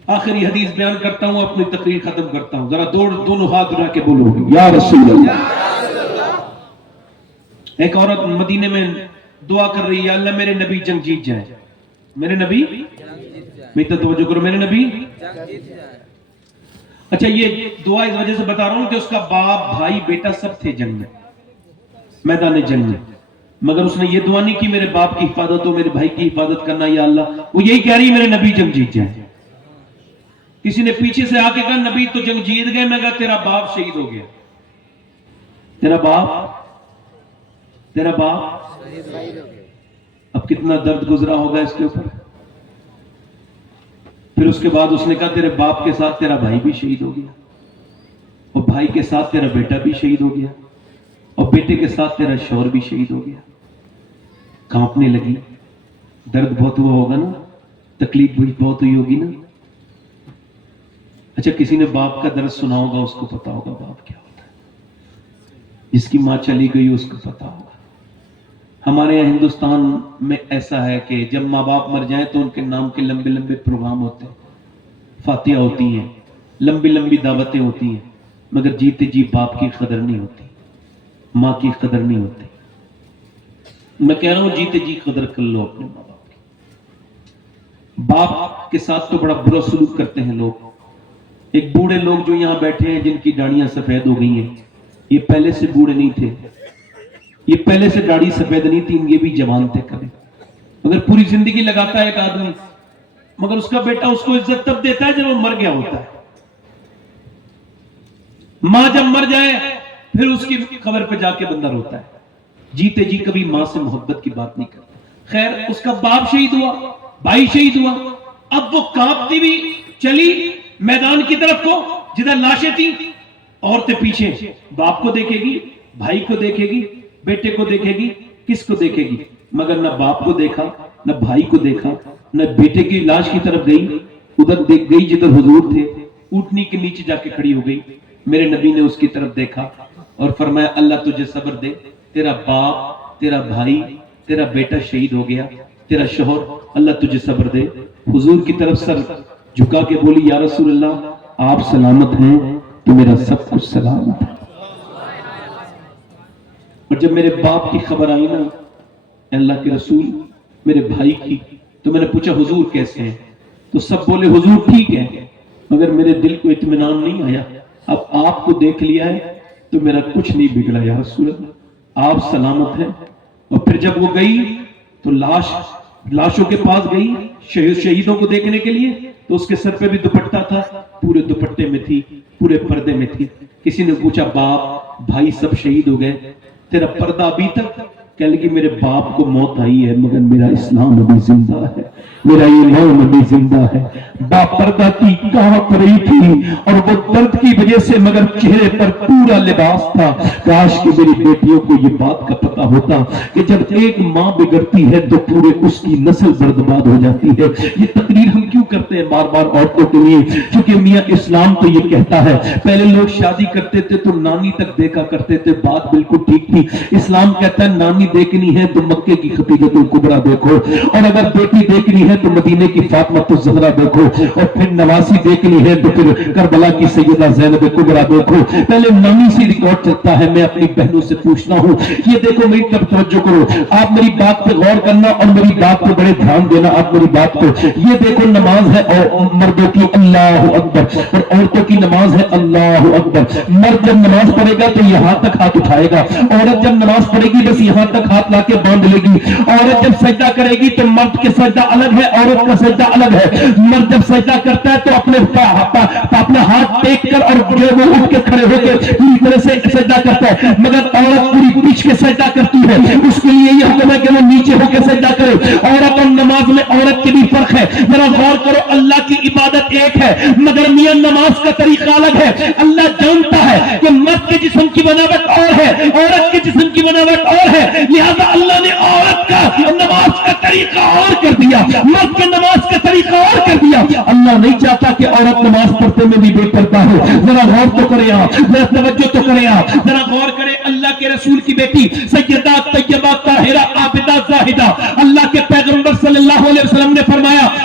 آخری حدیث بیان کرتا ہوں، اپنی تقریر ختم کرتا ہوں. ذرا دونوں ہاتھ اٹھا کے بولو یا رسول اللہ. ایک عورت مدینے میں دعا کر رہی ہے، اللہ میرے نبی جنگ جیت جائیں، میرے نبی، میری توجہ کرو، میرے نبی. اچھا یہ دعا اس وجہ سے بتا رہا ہوں کہ اس کا باپ بھائی بیٹا سب تھے جنگ میں، میدان جنگ میں، مگر اس نے یہ دعا نہیں کی میرے باپ کی حفاظت ہو، میرے بھائی کی حفاظت کرنا یا اللہ. وہ یہی کہہ رہی میرے نبی جنگ جیت جائیں. کسی نے پیچھے سے آ کے کہا نبی تو جنگ جیت گئے، میں کہا تیرا باپ شہید ہو گیا، تیرا باپ. اب کتنا درد گزرا ہوگا اس کے اوپر. پھر اس کے بعد اس نے کہا تیرے باپ کے ساتھ تیرا بھائی بھی شہید ہو گیا، اور بھائی کے ساتھ تیرا بیٹا بھی شہید ہو گیا، اور بیٹے کے ساتھ تیرا شوہر بھی شہید ہو گیا. کانپنے لگی. درد بہت ہوا ہوگا نا، تکلیف بہت ہوئی ہوگی نا. اچھا کسی نے باپ کا درد سنا ہوگا، اس کو پتا ہوگا باپ کیا ہوتا ہے. جس کی ماں چلی گئی اس کو پتا ہوگا. ہمارے یہاں ہندوستان میں ایسا ہے کہ جب ماں باپ مر جائیں تو ان کے نام کے لمبے لمبے پروگرام ہوتے ہیں، فاتحہ ہوتی ہیں، لمبی لمبی دعوتیں ہوتی ہیں، مگر جیتے جی باپ کی قدر نہیں ہوتی، ماں کی قدر نہیں ہوتی. میں کہہ رہا ہوں جیتے جی قدر کر لو اپنے ماں باپ کی. باپ کے ساتھ تو بڑا برا سلوک کرتے ہیں لوگ. ایک بوڑھے لوگ جو یہاں بیٹھے ہیں جن کی داڑیاں سفید ہو گئی ہیں، یہ پہلے سے بوڑھے نہیں تھے، یہ پہلے سے داڑھی سفید نہیں تھی، یہ بھی جوان تھے کبھی. مگر پوری زندگی لگاتا ہے ایک آدمی، مگر اس کا بیٹا اس کو عزت تب دیتا ہے جب وہ مر گیا ہوتا ہے. ماں جب مر جائے پھر اس کی قبر پہ جا کے بندہ روتا ہے. جیتے جی کبھی ماں سے محبت کی بات نہیں کرتا. خیر اس کا باپ شہید ہوا، بھائی شہید ہوا. اب وہ کانپتی بھی چلی میدان کی طرف کو جدھر لاشیں تھیں. عورتیں پیچھے، باپ کو دیکھے گی، بھائی کو دیکھے گی، بیٹے کو دیکھے گی، کس کو دیکھے گی؟ مگر نہ باپ کو دیکھا، نہ بھائی کو دیکھا، نہ بیٹے کی لاش کی طرف گئی. ادھر دیکھ گئی جدھر حضور تھے، اونٹنی کے نیچے جا کے کھڑی ہو گئی. میرے نبی نے اس کی طرف دیکھا اور فرمایا اللہ تجھے صبر دے، تیرا باپ، تیرا بھائی، تیرا بیٹا شہید ہو گیا، تیرا شوہر، اللہ تجھے صبر دے. حضور کی طرف سر جھکا کے بولی یا رسول اللہ آپ سلامت ہیں تو میرا سب کچھ سلامت ہے. اور جب میرے باپ کی خبر آئی نا اللہ کے رسول میرے بھائی کی، تو میں نے پوچھا حضور کیسے ہیں؟ تو سب بولے حضور ٹھیک ہے، مگر میرے دل کو اطمینان نہیں آیا. اب آپ کو دیکھ لیا ہے تو میرا کچھ نہیں بگڑا یا رسول اللہ، آپ سلامت ہیں. اور پھر جب وہ گئی تو لاشوں کے پاس گئی شہیدوں کو دیکھنے کے لیے، تو اس کے سر پہ بھی دوپٹہ تھا، پورے دوپٹے میں تھی، پورے پردے میں تھی. کسی نے پوچھا باپ بھائی سب شہید ہو گئے، تیرا پردہ ابھی تک؟ کہنے لگی میرے باپ کو موت آئی ہے مگر میرا اسلام ابھی زندہ ہے، میرا ایمان ابھی زندہ ہے. باپ پردہ کی کانپ رہی تھی اور وہ درد کی وجہ سے، مگر چہرے پر پورا لباس تھا. کاش کہ میری بیٹیوں کو یہ بات کا پتہ ہوتا کہ جب ایک ماں بگڑتی ہے تو پورے اس کی نسل برباد ہو جاتی ہے. یہ تقریر ہم کیوں کرتے ہیں بار بار عورتوں کے لیے؟ کیونکہ میاں اسلام تو یہ کہتا ہے، پہلے لوگ شادی کرتے تھے تو نانی تک دیکھا کرتے تھے، بات بالکل ٹھیک تھی. اسلام کہتا ہے نانی دیکھنی ہے تو مکے کی خدیجہ الکبریٰ دیکھو، اور اگر بیٹی دیکھنی ہے تو مدینے کی فاطمہ الزہرا دیکھو، اور پھر نواسی دیکھنی ہے تو پھر کربلا کی سیدہ زینب کبریٰ دیکھو. پہلے نانی سے ریکارڈ چلتا ہے. میں اپنی بہنوں سے پوچھتا ہوں، یہ دیکھو میری طرف توجہ کرو، آپ میری بات پہ غور کرنا اور میری بات پہ بڑے دھیان دینا. آپ میری بات کو، یہ دیکھو نماز ہے اور مردوں کی اللہ اکبر اور عورتوں کی نماز ہے اللہ اکبر. مرد جب نماز پڑھے گا تو یہاں تک ہاتھ اٹھائے گا، عورت جب نماز پڑھے گی بس یہاں تک ہاتھ لا کے باندھ لے گی. عورت جب سجدہ کرے گی تو مرد کے سجدہ الگ ہے، عورت کا سجدہ الگ ہے. مرد جب سجدہ کرتا ہے تو اپنے ہاتھ ٹیک کر اور جو وہ اٹھ کے کھڑے ہو کے پوری طرح سے سجدہ کرتا ہے، مگر عورت پوری پیچھ کے سجدہ کرتی ہے. اس کے لیے یہ حکم ہے کہ وہ نیچے ہو کے سجدہ کرے. عورت اور نماز میں عورت کے بھی فرق ہے. ذرا غور کرو، اللہ کی عبادت ایک ہے مگر میاں نماز کا طریقہ الگ ہے. اللہ جانتا ہے کہ مرد کے جسم کی بناوٹ اور ہے، عورت کے جسم کی بناوٹ اور ہے، لہذا اللہ نے عورت کا نماز کا طریقہ اور کر دیا، مرد کے نماز کا طریقہ اور کر دیا. اللہ نہیں چاہتا کہ عورت نماز پڑھتے میں بھی بے پردہ ہو. ذرا غور تو کریں آپ، ذرا توجہ تو کریں آپ، ذرا غور کریں. اللہ کے رسول کی بیٹی سیدہ طیبہ طاہرہ عابدہ زاہدہ، اللہ کے پیغمبر صلی اللہ علیہ وسلم نے فرمایا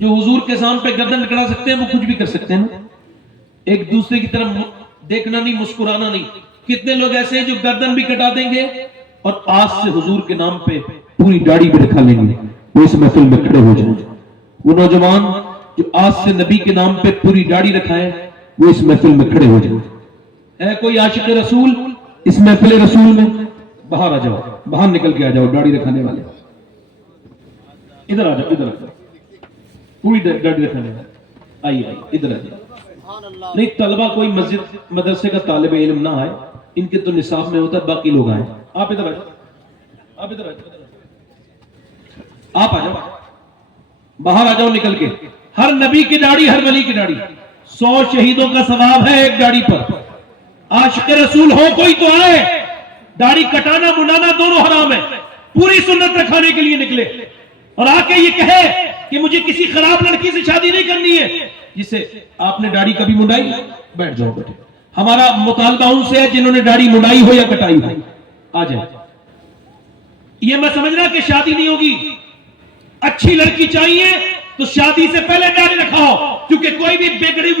جو حضور کے سامنے پہ گردن لکڑا سکتے ہیں وہ کچھ بھی کر سکتے ہیں نا. ایک دوسرے کی طرف دیکھنا نہیں, مسکرانا نہیں. کتنے لوگ ایسے ہیں جو گردن بھی کٹا دیں گے اور آج سے حضور کے نام پہ پوری داڑھی بھی رکھا لیں گے, وہ اس محفل میں کھڑے ہو جائیں. وہ نوجوان جو آج سے نبی کے نام پہ پوری داڑھی رکھائے وہ اس محفل میں کھڑے ہو جائیں. ہے کوئی عاشق رسول اس محفل رسول میں؟ باہر آ جاؤ, باہر نکل کے آ جاؤ داڑھی رکھانے والے. ادھر آ جاؤ, ادھر آ جاؤ, پوری داڑھی رکھانے والے آئیے, ادھر آ جاؤ. نہیں, طلبہ کوئی مسجد مدرسے کا طالب علم نہ آئے, ان کے تو نصاب میں ہوتا ہے, باقی لوگ آئے. آپ ادھر آ جاؤ, آپ ادھر آ جاؤ, آپ آ جاؤ, باہر آ جاؤ نکل کے. ہر نبی کی داڑھی, ہر ولی کی داڑھی, 100 شہیدوں کا ثواب ہے ایک داڑھی پر. عاشق رسول ہو کوئی تو آئے. داڑھی کٹانا منانا دونوں حرام ہے. پوری سنت رکھانے کے لیے نکلے اور آ کے یہ کہے کہ مجھے کسی خراب لڑکی سے شادی نہیں کرنی ہے. جسے آپ نے داڑھی کبھی منڈائی؟ بیٹھ جاؤ بیٹھے. ہمارا مطالبہ ان سے ہے جنہوں نے داڑھی منڈائی ہو یا کٹائی ہو, آ جائے. یہ میں سمجھنا کہ شادی نہیں ہوگی. اچھی لڑکی چاہیے تو شادی سے پہلے داڑھی رکھاؤ, کیونکہ کوئی بھی بگڑی